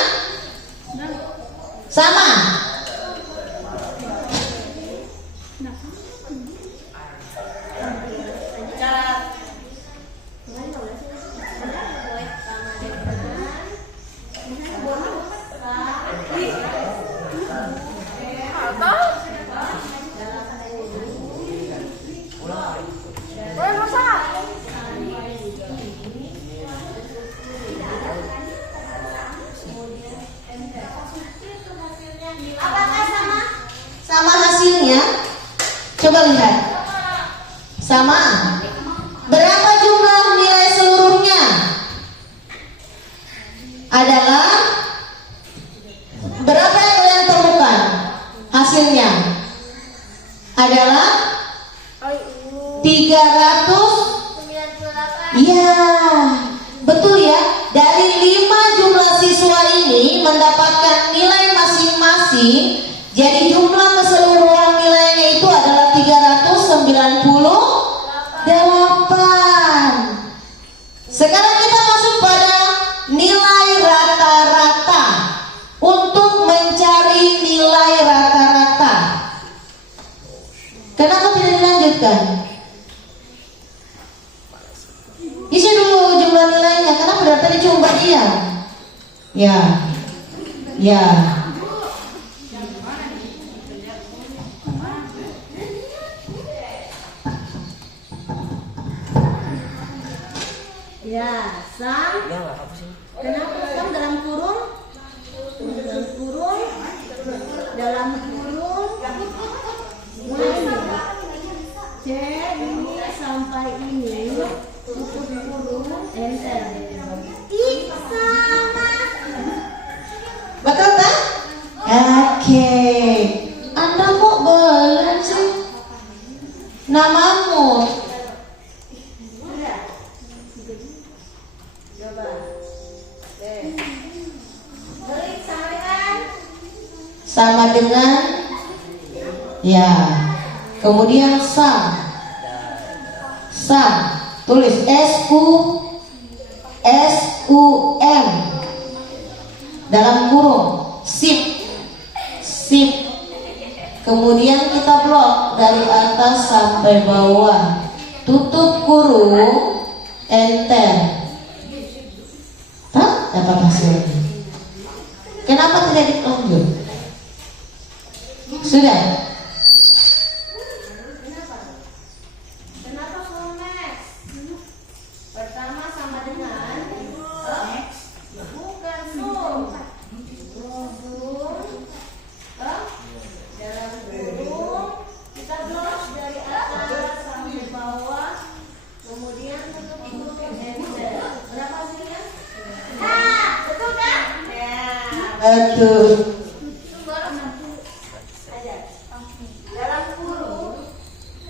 Sama. masing-masing. Jadi jumlah keseluruhan nilainya itu adalah 398. Sekarang kita masuk pada nilai rata-rata. Untuk mencari nilai rata-rata, kenapa tidak dilanjutkan? Isi dulu jumlah nilainya. Kenapa dari tadi cuma dia? Ya. Ya, Sam. Kenapa Sam dalam kurung? Dalam kurung. Mulai C ini sampai ini. Tutup kurung. Enter. Sama. Betul tak? Oke. Anda kok belum sih? Namamu? Coba. Klik sama dengan ya. Kemudian sam. Tulis SUM dalam kurung sip. Kemudian kita blok dari atas sampai bawah, tutup kurung, enter. Tak dapat hasilnya. Kenapa tidak ditunjuk? Sudah. Kenapa full max? Pertama sama dengan bukan zoom. Dalam kurung kita blok dari atas sampai bawah, kemudian tutup kurung, enter. Berapa hasilnya? Betul kan? Ya. Betul. Dalam kurung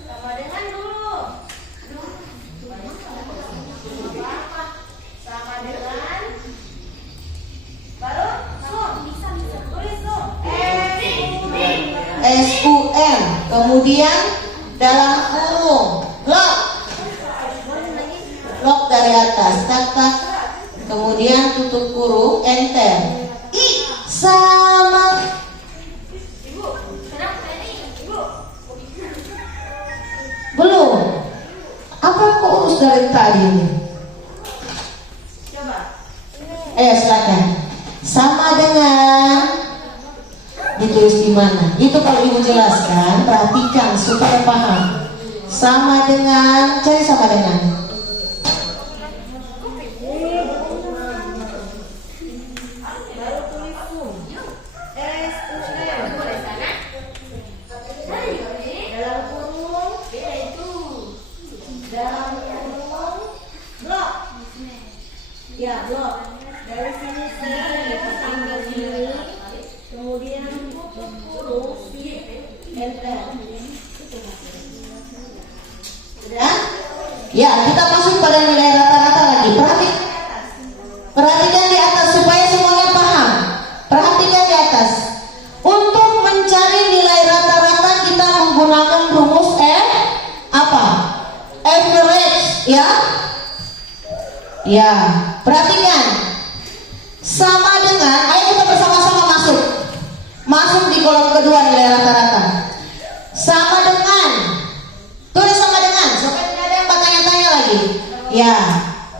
sama dengan dulu. Sama dengan baru zoom. Tulis zoom. SUM. Kemudian dalam kurung blok dari atas, tak. Kemudian tutup kurung, enter. Sama. Belum. Apa kok urus dari tadi ini? Coba. Silakan. Sama dengan ditulis di mana? Itu kalau ibu jelaskan, perhatikan supaya paham. Sama dengan, cari sama dengan. Baru tulis zoom. Dalam kurung blok. Ya, blok. Dari sini sampai sini. Kemudian tutup kurung, enter. Sudah? Ya, kita masuk pada nilai rata-rata lagi. Perhatikan di atas supaya semuanya paham. Perhatikan di atas. Untuk mencari nilai rata-rata kita menggunakan rumus average, ya. Ya, perhatikan. Sama dengan, ayo kita bersama-sama masuk di kolom kedua nilai rata-rata. Sama dengan, tulis sama dengan supaya tidak ada yang bertanya-tanya lagi. Ya,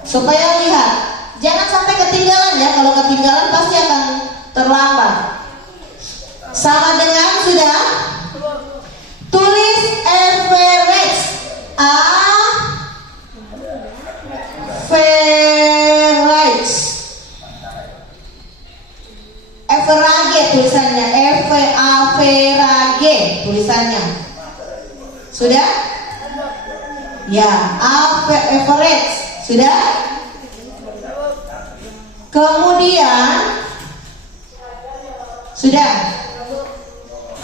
supaya lihat. Jangan sampai ketinggalan ya. Kalau ketinggalan pasti akan terlambat. Sama dengan sudah. Tulis average. Average tulisannya. Average tulisannya. Sudah? Ya, average. Sudah? Kemudian sudah.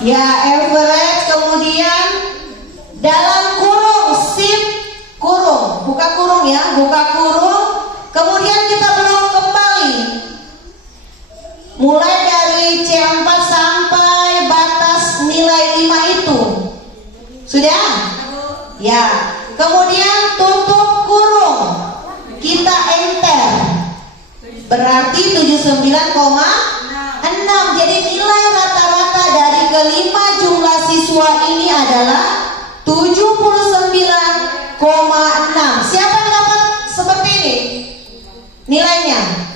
Ya, average. Kemudian dalam kurung sip kurung. Buka kurung ya, buka kurung. Kemudian kita blok kembali. Mulai dari C4 sampai Sudah? Ya. Kemudian tutup kurung. Kita enter. Berarti 79,6. Jadi nilai rata-rata dari kelima jumlah siswa ini adalah 79,6. Siapa yang dapat seperti ini nilainya?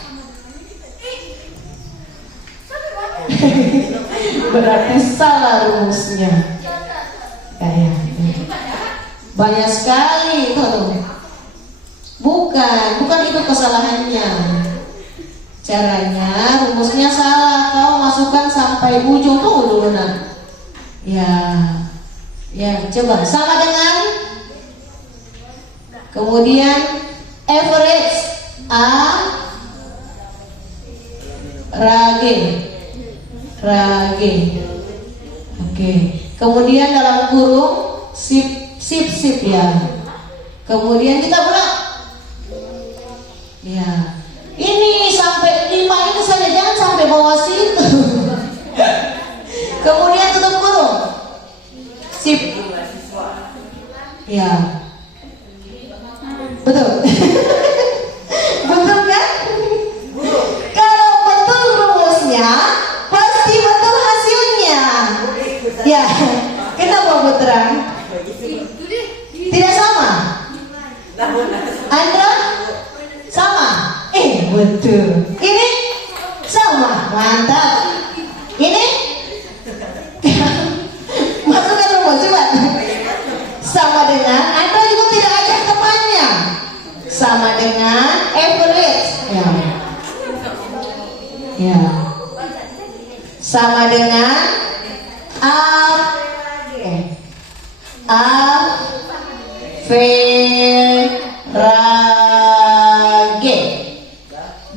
Berarti salah rumusnya. Banyak sekali tuh. Bukan itu kesalahannya. Caranya rumusnya salah. Kau masukkan sampai ujung tuh dulu nah. Ya, coba sama dengan kemudian average rage. Oke. Kemudian dalam kurung sip ya. Kemudian kita ulang. Ya. Ini sampai 5 ini saja, jangan sampai bawah situ. Kemudian tutup kurung. Sip. Ya. Betul. Betul kan? Kalau betul rumusnya, pasti betul hasilnya. Ya. Kenapa Putra? Tidak sama? Andra? Sama? Betul. Ini? Sama? Mantap. Ini? Masukkan rumus, coba. Sama dengan, Andra juga tidak ajak temannya. Sama dengan average. Ya. Sama dengan average.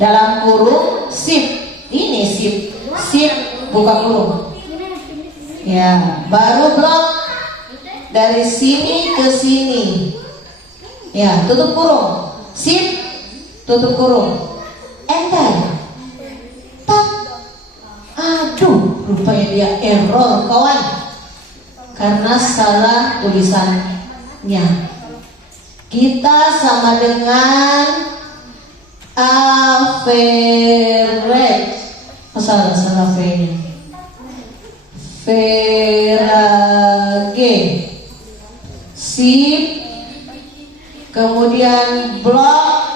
Dalam kurung sip. Ini sip buka kurung. Ya, baru blok dari sini ke sini. Ya, tutup kurung. Sip, tutup kurung. Enter. Tak. Aduh, rupanya dia error kawan. Karena salah tulisannya. Kita sama dengan average. Salah V-nya. Verage. Sip. Kemudian blok.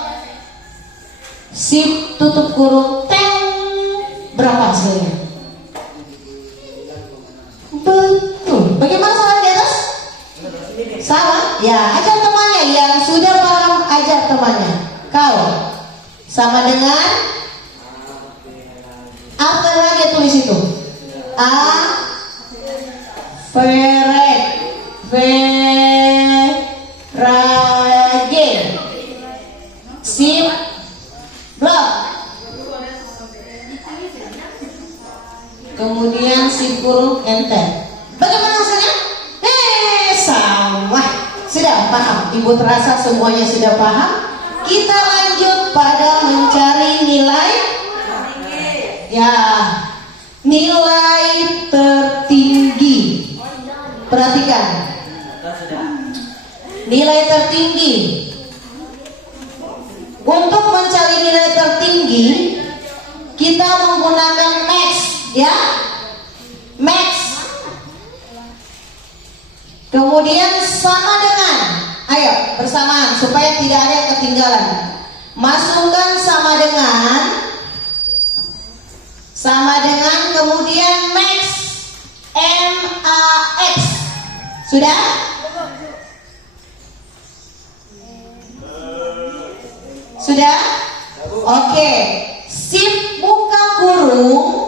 Sip, tutup kurung. Teng. Berapa hasilnya? Betul. Bagaimana soal di atas? Sama? Ya, ajak temannya. Yang sudah paham, ajak temannya. Kau sama dengan apa lagi tulis itu? Verage. Sip. Blok. Kemudian sip kurung enter. Bagaimana hasilnya? Sama. Sudah paham? Ibu terasa semuanya sudah paham? Kita lanjut pada mencari nilai. Ya, nilai tertinggi. Perhatikan. Nilai tertinggi. Untuk mencari nilai tertinggi, kita menggunakan max, ya. Max. Kemudian sama dengan, ayo bersamaan supaya tidak ada yang ketinggalan. Masukkan sama dengan kemudian max, MAX. Sudah? Sudah? Oke. Sip, buka kurung.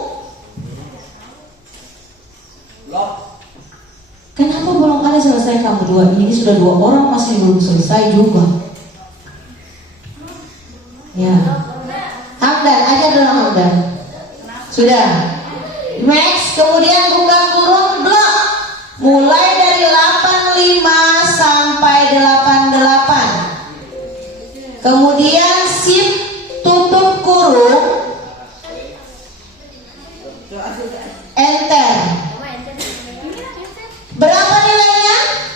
Kenapa belum kali selesai kamu dua? Ini sudah 2 orang masih belum selesai juga. Ya. Hamdan, aja dulu Hamdan. Sudah. Max, kemudian buka kurung blok. Mulai dari 85 sampai 88. Kemudian sip, tutup kurung. Enter. Berapa nilainya?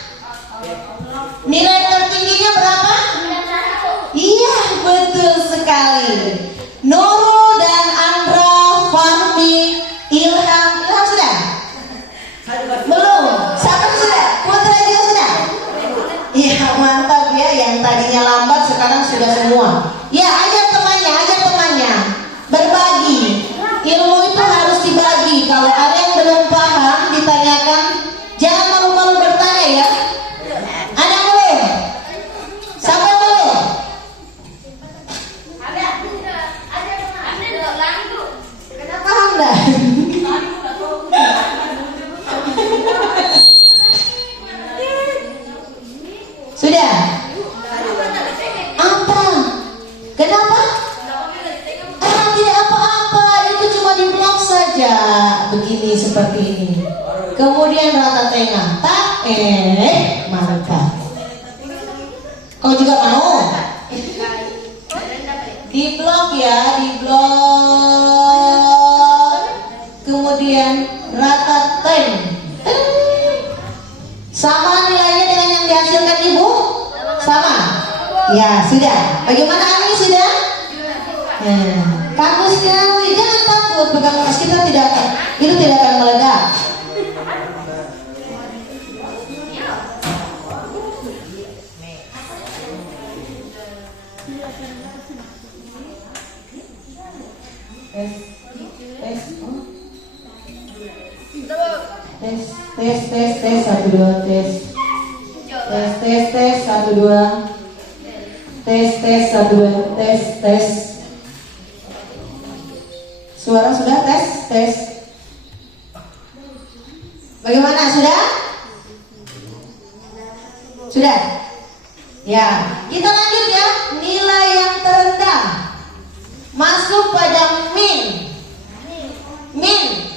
sekali. Nurul dan Andra, Fahmi, Ilham sudah? Belum. Siapa sudah? Putra juga sudah? Iya, mantap ya. Yang tadinya lambat sekarang sudah semua. Ya, ajak temannya. Berbagi. Ilmu itu harus dibagi. Kalau ada yang belum paham, ditanyakan. Jangan malu-malu bertanya ya. Ada belum? Siapa yang belum? Paham dah? Sudah? Apa? Kenapa? Tidak apa-apa, itu cuma di blog saja. Begini, seperti ini. Kemudian rata tengah. Mantap. Kau juga mau? Di blog ya, di blog. Kemudian rata teng. Sama nilainya dengan yang dihasilkan ibu? Sama? Ya, sudah. Bagaimana Ami, sudah? Kakusnya, jangan takut. Pegang kakus kita itu tidak akan meledak. Tes 1 2 tes 1 2 tes 1 2 tes. Suara sudah? Tes. Bagaimana, sudah? Sudah? Ya, kita lanjut ya. Nilai yang terendah masuk pada min.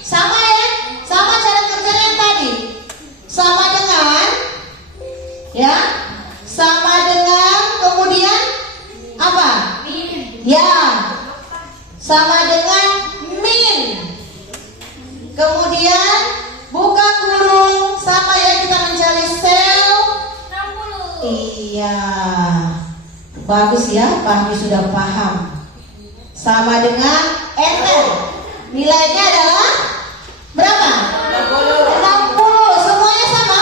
Sama ya? Sama cara kerjanya yang tadi. Sama dengan kemudian apa? Ya, sama dengan min. Kemudian buka kurung, sama ya, kita mencari sel 60. Iya, bagus ya, Fahmi sudah paham. Sama dengan enter. Nilainya adalah berapa? 60. Semuanya sama?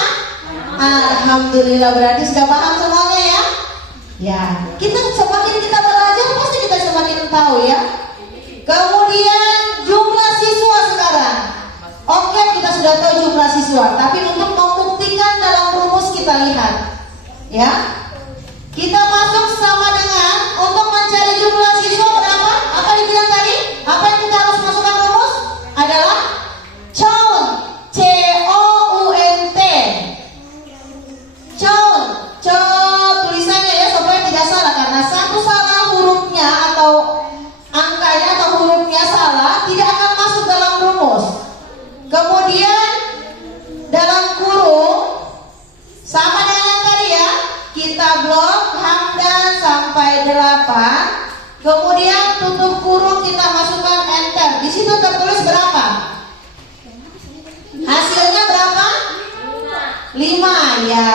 Alhamdulillah, berarti sudah paham semuanya ya? Ya, semakin kita belajar pasti kita semakin tahu ya. Kemudian jumlah siswa sekarang. Oke, kita sudah tahu jumlah siswa, tapi untuk membuktikan dalam rumus kita lihat ya. Kita masuk sama dengan untuk mencari jumlah siswa berapa? Apa dibilang tadi? Apa yang kita harus masukkan rumus? Adalah count. COUNT. Count tulisannya ya, supaya tidak salah, karena satu salah hurufnya atau angkanya atau hurufnya salah tidak akan masuk dalam rumus. Kemudian dalam kurung sama dengan yang tadi ya, kita blok Hamdan sampai 8. Kemudian tutup kurung, kita masukkan enter. Di situ tertulis berapa? Hasilnya berapa? 5 ya,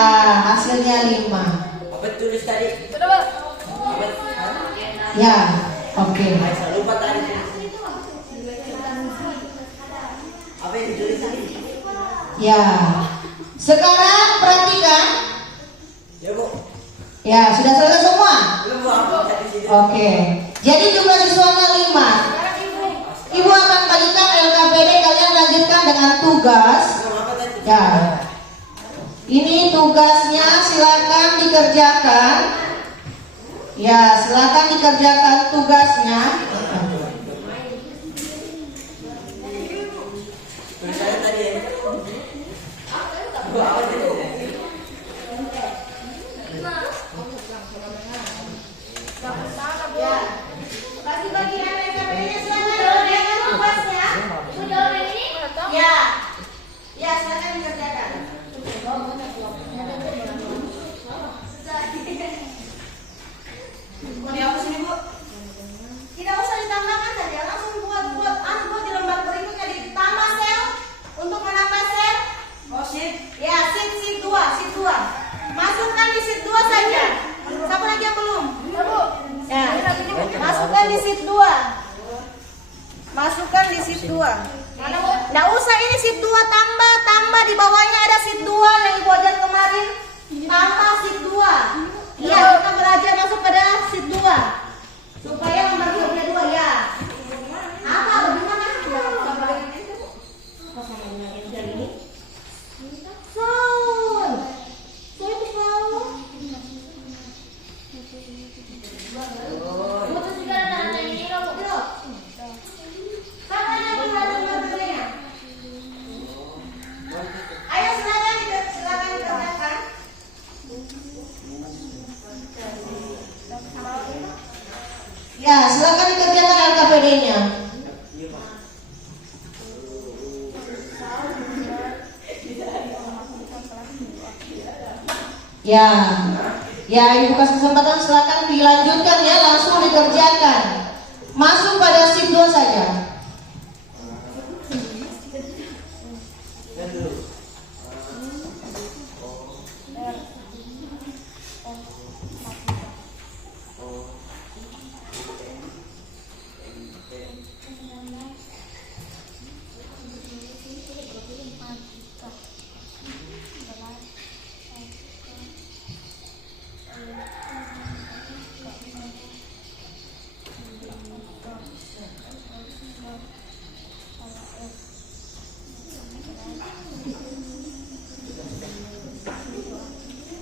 hasilnya 5. Apa tulis tadi? Ya, oke. Saya lupa tadi. Apa yang ditulis tadi? Ya, sekarang perhatikan. Ya Bu. Ya, sudah selesai semua? Belum Bu, apa tadi sini? Oke. Jadi jumlah siswanya 5. Ibu akan bagikan LKPD, kalian lanjutkan dengan tugas. Belum apa tadi? Ya. Ini tugasnya, silakan dikerjakan. Ya, silakan dikerjakan tugasnya. Tulisannya tadi ya. Bu, apa tadi? Ya. Bagi-bagi LKPD-nya silakan dikerjakan tugasnya. Sudah ini? Ya. Ya, silakan dikerjakan. Mau dihapus ini Bu? Tidak usah ditambahkan saja, langsung buat di lembar berikutnya, ditambah sel untuk menambah sel. Oh sheet? Ya, sheet 2. Masukkan di sheet 2 saja. Siapa lagi yang belum? Ya Bu. Ya. Masuk Masukkan di sheet 2. Masukkan di sheet 2. Nggak usah ini sheet 2 tambah di bawahnya ada sheet 2 yang Ibu ajar kemarin. Tambah sheet 2. Iya, kita belajar masuk pada sheet 2. Supaya nomor 2 ya. Apa bagaimana? Sound. Sound sound. Butuh juga ada ini loh, bro. Katanya tinggal nomornya. Ayo silakan dikerjakan. Ya, silakan dikerjakan LKPD-nya. Ya, Ibu kasih kesempatan, silakan dilanjutkan ya, langsung dikerjakan. Masuk pada sheet 2 saja.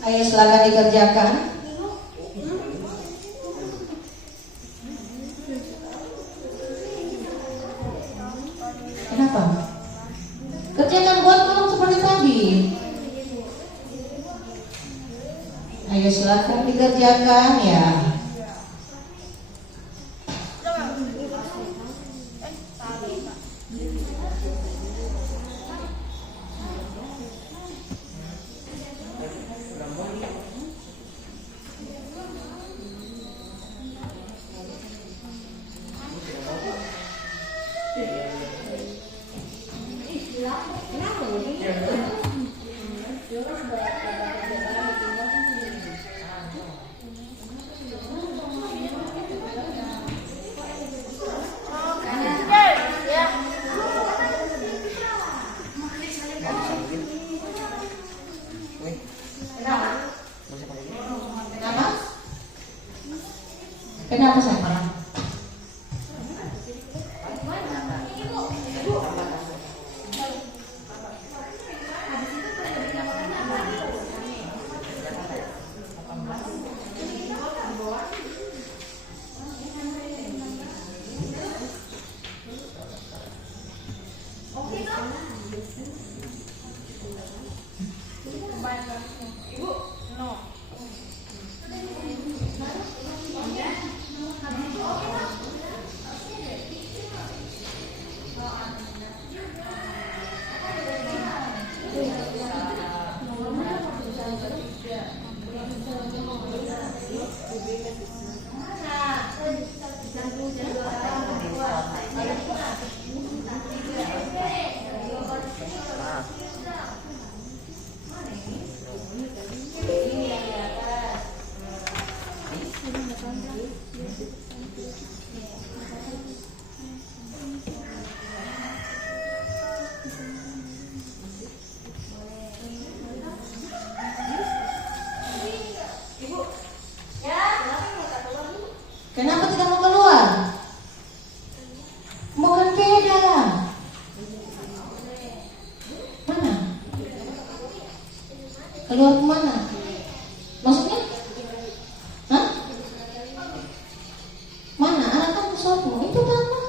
Ayo silakan dikerjakan. Kenapa? Kerjakan buat kolom seperti tadi. Ayo silakan dikerjakan ya. Kenapa sayang? Kenapa tidak mau keluar? Bukan beda lah. Mana? Keluar kemana? Maksudnya? Hah? Mana? Anak kamu sopo? Itu apa?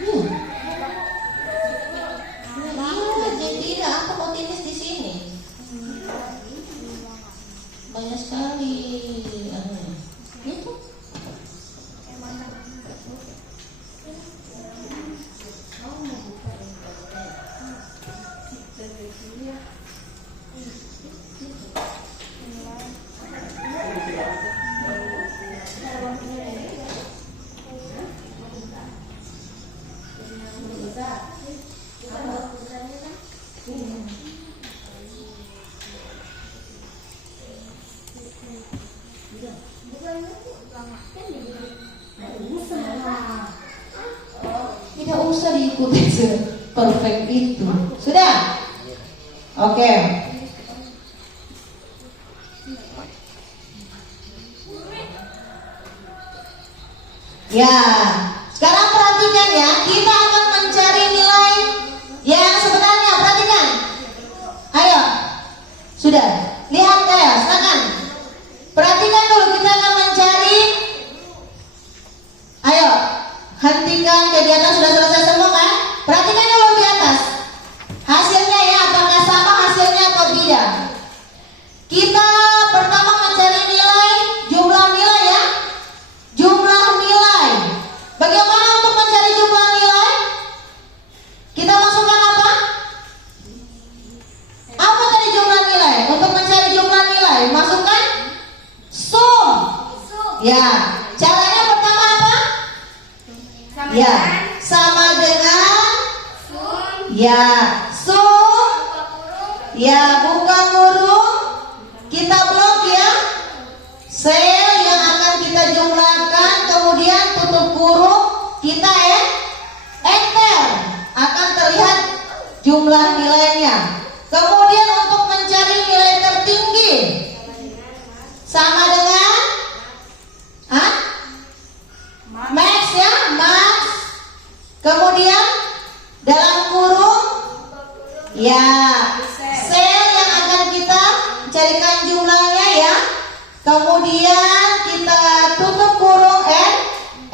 Iya. Iya, jadi tidak aku optimis di sini. Banyak sekali. Itu. Tidak usah diikuti perfect itu. Sudah? Oke. Ya, sekarang perhatikan ya, kita akan mencari nilai yang sebenarnya. Perhatikan. Ayo, sudah. Lihat ya, silakan. Perhatikan dulu, kita akan mencari. Ayo, hentikan kegiatan, sudah selesai semua kan? Perhatikan dulu di atas. Hasilnya ya, apakah sama hasilnya atau tidak? Kita pertama mencari nilai, jumlah nilai ya. Jumlah nilai. Bagaimana untuk mencari jumlah nilai? Kita masukkan apa? Apa tadi jumlah nilai? Untuk mencari jumlah nilai, masukkan sum. Ya, caranya pertama apa? Ya, sama dengan ya, sum. Ya, buka kurung. Kita blok ya. Sel yang akan kita jumlahkan, kemudian tutup kurung, kita enter, akan terlihat jumlah nilainya. Kemudian untuk mencari nilai tertinggi, sama dengan max ya, max. Kemudian dalam kurung ya, sel yang akan kita carikan jumlahnya ya. Kemudian kita tutup kurung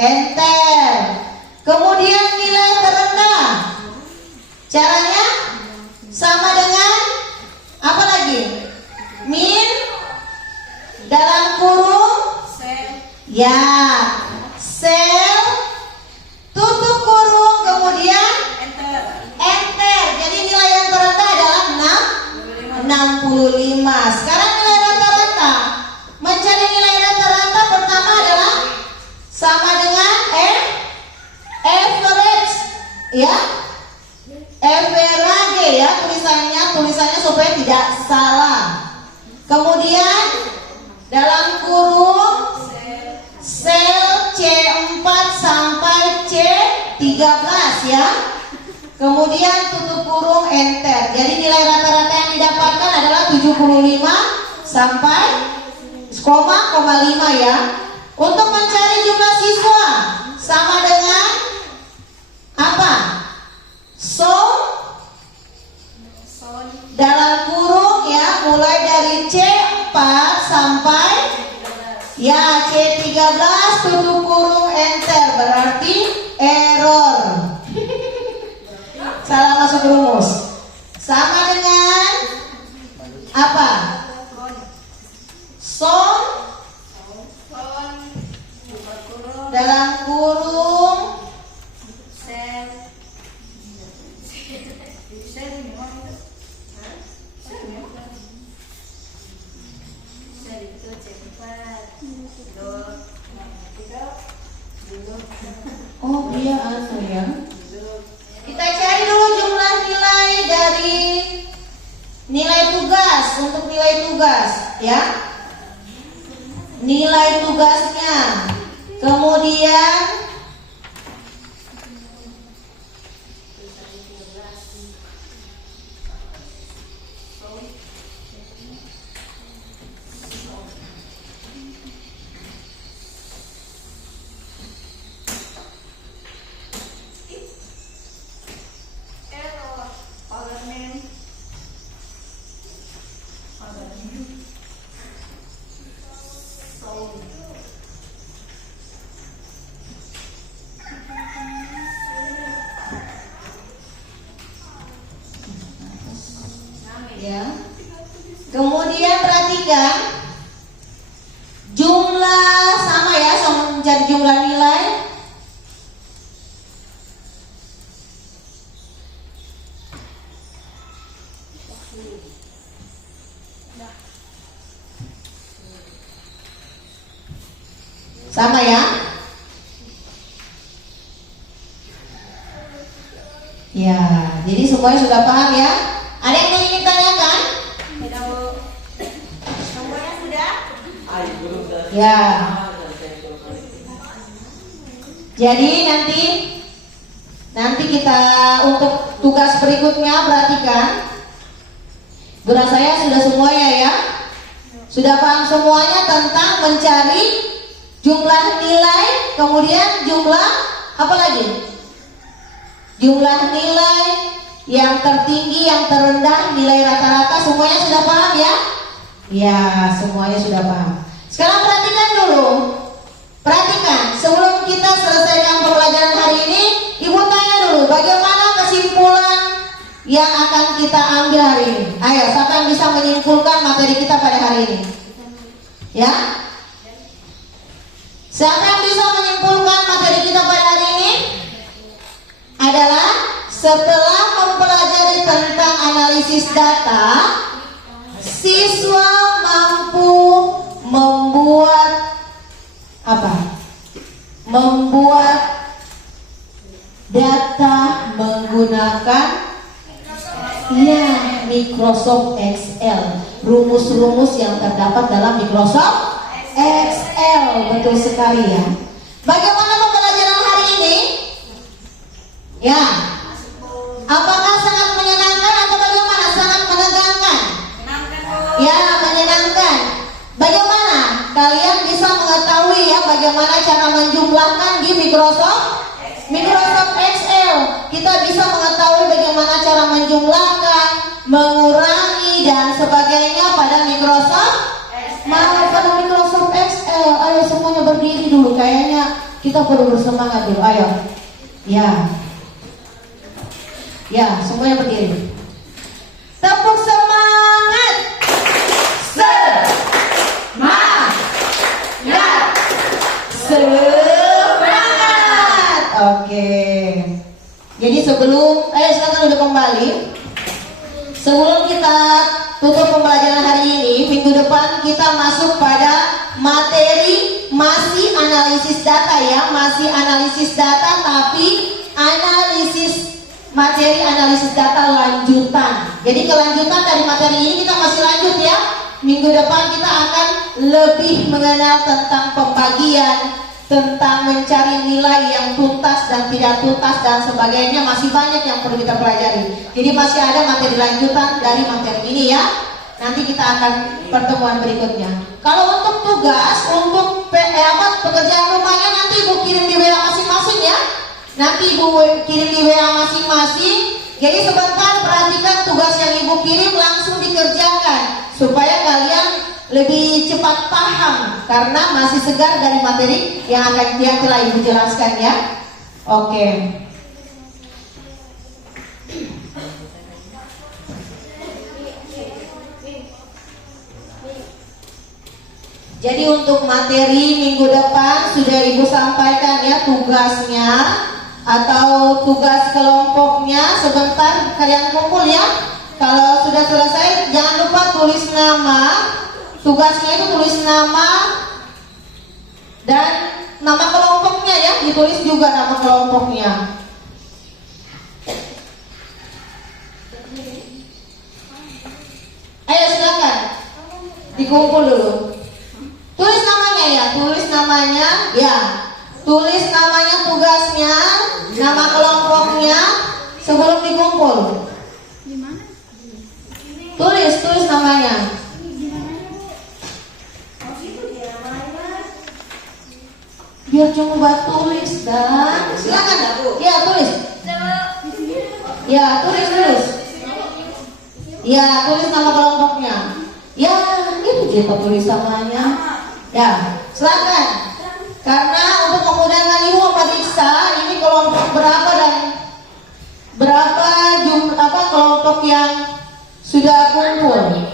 enter. Kemudian nilai terendah, caranya sama dengan apa lagi? Min dalam kurung ya, sel tutup kurung, kemudian enter. Jadi nilai yang terendah adalah 65. Sekarang nilai rata-rata. Mencari nilai rata-rata pertama adalah sama dengan average ya. Average ya, tulisannya supaya tidak salah. Kemudian dalam kurung sel C4 sampai C13 ya. Kemudian tutup kurung enter. Jadi nilai rata-rata yang didapatkan adalah 75 sampai 0,5 ya. Untuk mencari jumlah siswa sama dengan apa? Dalam kurung ya, mulai dari C4 sampai ya C13, tutup kurung enter, berarti error. Salah masuk rumus. Sama dengan apa? Dalam kurung oh iya ya. Kita cari dulu jumlah nilai dari nilai tugas. Untuk nilai tugas ya, nilai tugasnya. Kemudian ya. Kemudian perhatikan jumlah sama ya, sama mencari jumlah nilai. Sama ya. Ya, jadi semuanya sudah paham ya? Ada yang ingin tanyakan? Semuanya sudah? Ayo, belum Ya. Jadi nanti kita untuk tugas berikutnya perhatikan. Guru saya sudah semuanya ya. Sudah paham semuanya tentang mencari jumlah nilai, kemudian jumlah apa lagi? Jumlah nilai yang tertinggi, yang terendah, nilai rata-rata, semuanya sudah paham ya? Ya, semuanya sudah paham. Sekarang perhatikan dulu. Perhatikan, sebelum kita selesaikan pembelajaran hari ini, Ibu tanya dulu, bagaimana kesimpulan yang akan kita ambil hari ini? Ayo, siapa yang bisa menyimpulkan materi kita pada hari ini? Ya? Siapa yang bisa menyimpulkan materi kita pada hari ini? Adalah setelah mempelajari tentang analisis data, siswa mampu membuat apa? Membuat data menggunakan Microsoft Excel. Rumus-rumus yang terdapat dalam Microsoft Excel. Betul sekali ya. Bagaimana pembelajaran hari ini? Ya. Apakah sangat menyenangkan atau bagaimana? Sangat menegangkan? Ya, menyenangkan. Bagaimana? Kalian bisa mengetahui ya bagaimana cara menjumlahkan di Microsoft Excel. Kita bisa mengetahui bagaimana cara menjumlahkan, mengurangi dan sebagainya pada Microsoft Excel. Ayo semuanya berdiri dulu. Kayaknya kita perlu bersemangat dulu. Ayo. Ya, semuanya berdiri. Tepuk semangat. Semangat. Oke. Jadi silakan duduk kembali. Sebelum kita tutup pembelajaran hari ini, minggu depan kita masuk pada materi masih analisis data ya, masih analisis data tapi materi analisis data lanjutan. Jadi kelanjutan dari materi ini kita masih lanjut ya. Minggu depan kita akan lebih mengenal tentang pembagian, tentang mencari nilai yang tuntas dan tidak tuntas dan sebagainya. Masih banyak yang perlu kita pelajari. Jadi masih ada materi lanjutan dari materi ini ya. Nanti kita akan pertemuan berikutnya. Kalau untuk tugas, untuk pekerjaan rumahnya nanti Ibu kirim di WA masing-masing ya. Nanti Ibu kirim di WA masing-masing. Jadi sebentar perhatikan tugas yang Ibu kirim langsung dikerjakan supaya kalian lebih cepat paham karena masih segar dari materi yang telah Ibu jelaskan ya. Oke. Jadi untuk materi minggu depan sudah Ibu sampaikan ya tugasnya atau tugas kelompoknya. Sebentar kalian kumpul ya. Kalau sudah selesai jangan lupa tulis nama. Tugasnya itu tulis nama dan nama kelompoknya ya, ditulis juga nama kelompoknya. Ayo silakan dikumpul dulu. Tulis namanya ya, tulis namanya ya. Tulis namanya, tugasnya, nama kelompoknya sebelum dikumpul. Tulis namanya. Biar coba tulis dan silakan ya tulis. Ya tulis. Ya tulis nama kelompoknya. Ya itu kita tulis namanya. Ya silakan. Karena untuk memudahkan Ibu memeriksa ini kelompok berapa dan berapa jumlah kelompok yang sudah kumpul.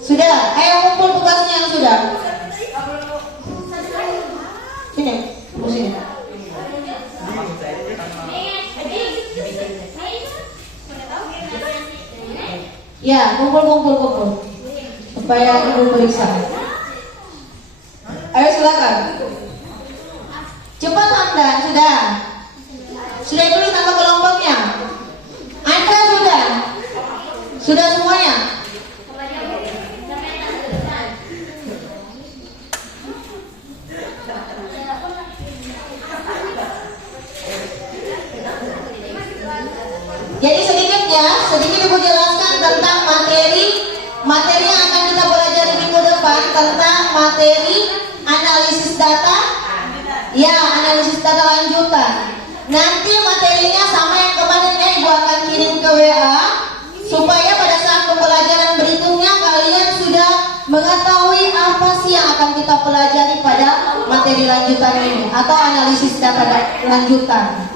Sudah, ayo kumpul tugasnya yang sudah. Sini, sini. Ya, kumpul. Supaya ibu periksa. Ayo silakan. Cepat Hamdan, sudah. Sudah tulis nama kelompoknya. Anda sudah. Sudah semuanya. Jadi sedikit ibu jelaskan tentang materi yang akan kita pelajari minggu depan, tentang materi analisis data, ya analisis data lanjutan. Nanti materinya sama yang kemarinnya ibu akan kirim ke WA, supaya pada saat pembelajaran berikutnya kalian sudah mengetahui apa sih yang akan kita pelajari pada materi lanjutan ini atau analisis data lanjutan.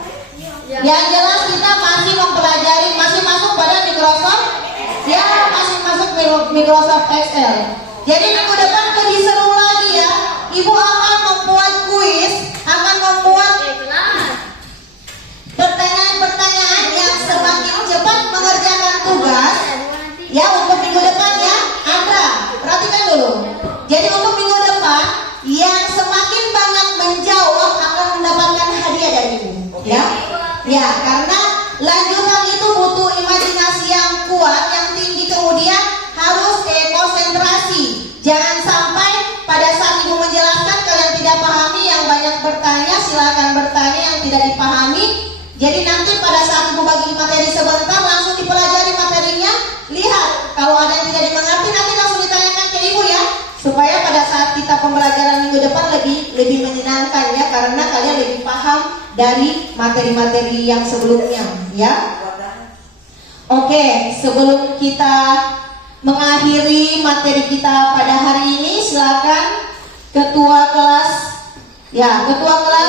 Yang jelas kita masih mempelajari, masih masuk pada Microsoft, ya masih masuk Microsoft Excel. Jadi minggu depan lebih seru lagi ya. Ibu akan membuat kuis, akan membuat pertanyaan-pertanyaan yang semakin cepat mengerjakan tugas. Ya untuk minggu depan ya, Andra, perhatikan dulu. Jadi untuk minggu depan yang semakin banyak menjawab akan mendapatkan hadiah dari ibu. Ya. Ya, karena lanjutan itu butuh imajinasi yang kuat, yang tinggi, kemudian harus konsentrasi. Jangan sampai pada saat ibu menjelaskan kalian tidak pahami, yang banyak bertanya, silakan bertanya yang tidak dipahami. Jadi nanti pada saat ibu bagi materi sebentar, langsung dipelajari materinya. Lihat, kalau ada yang tidak dimengerti nanti langsung ditanyakan ke ibu ya. Supaya pada saat kita pembelajaran minggu depan lebih menyenangkan ya, karena kalian lebih paham dari materi-materi yang sebelumnya ya. Oke, sebelum kita mengakhiri materi kita pada hari ini, silakan ketua kelas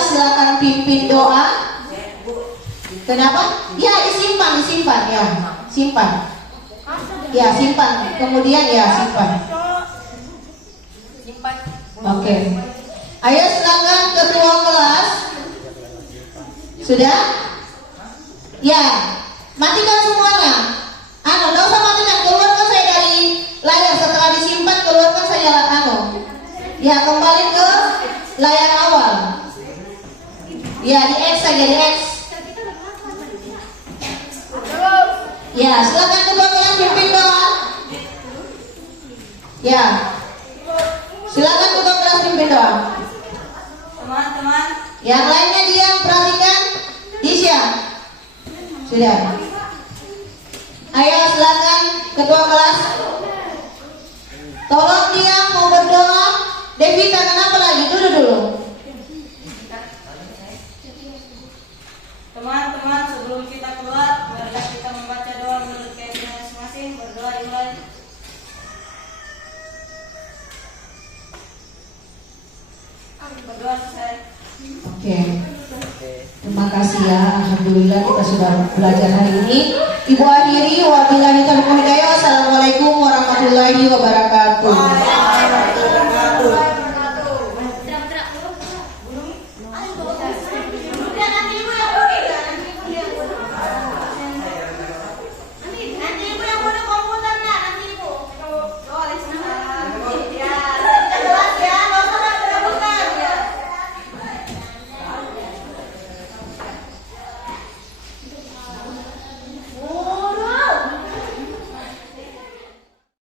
silakan pimpin doa. Kenapa? Ya disimpan ya, simpan. Ya simpan, kemudian ya simpan. Oke. Ayo silakan ketua kelas. Sudah? Ya, matikan semuanya. Nggak usah matikan, keluarkan saya dari layar. Setelah disimpan, keluarkan saya ya, kembali ke layar awal. Ya, di X saja, di X. Ya, silakan ketua kelas pimpin doa. Ya, silakan ketua kelas pimpin doa. Teman-teman, Yang lainnya diam, perhatikan. Disya, sudah. Ayo silakan ketua kelas. Tolong diam, mau berdoa. Devita, kenapa lagi? Dulu. teman-teman, sebelum kita keluar, marilah kita membaca doa menurut keyakinan masing-masing. Berdoa dimulai. Berdoa selesai. Oke. Terima kasih ya. Alhamdulillah kita sudah belajar hari ini. Ibu akhiri wabillahi taufiq wal hidayah. Assalamualaikum warahmatullahi wabarakatuh.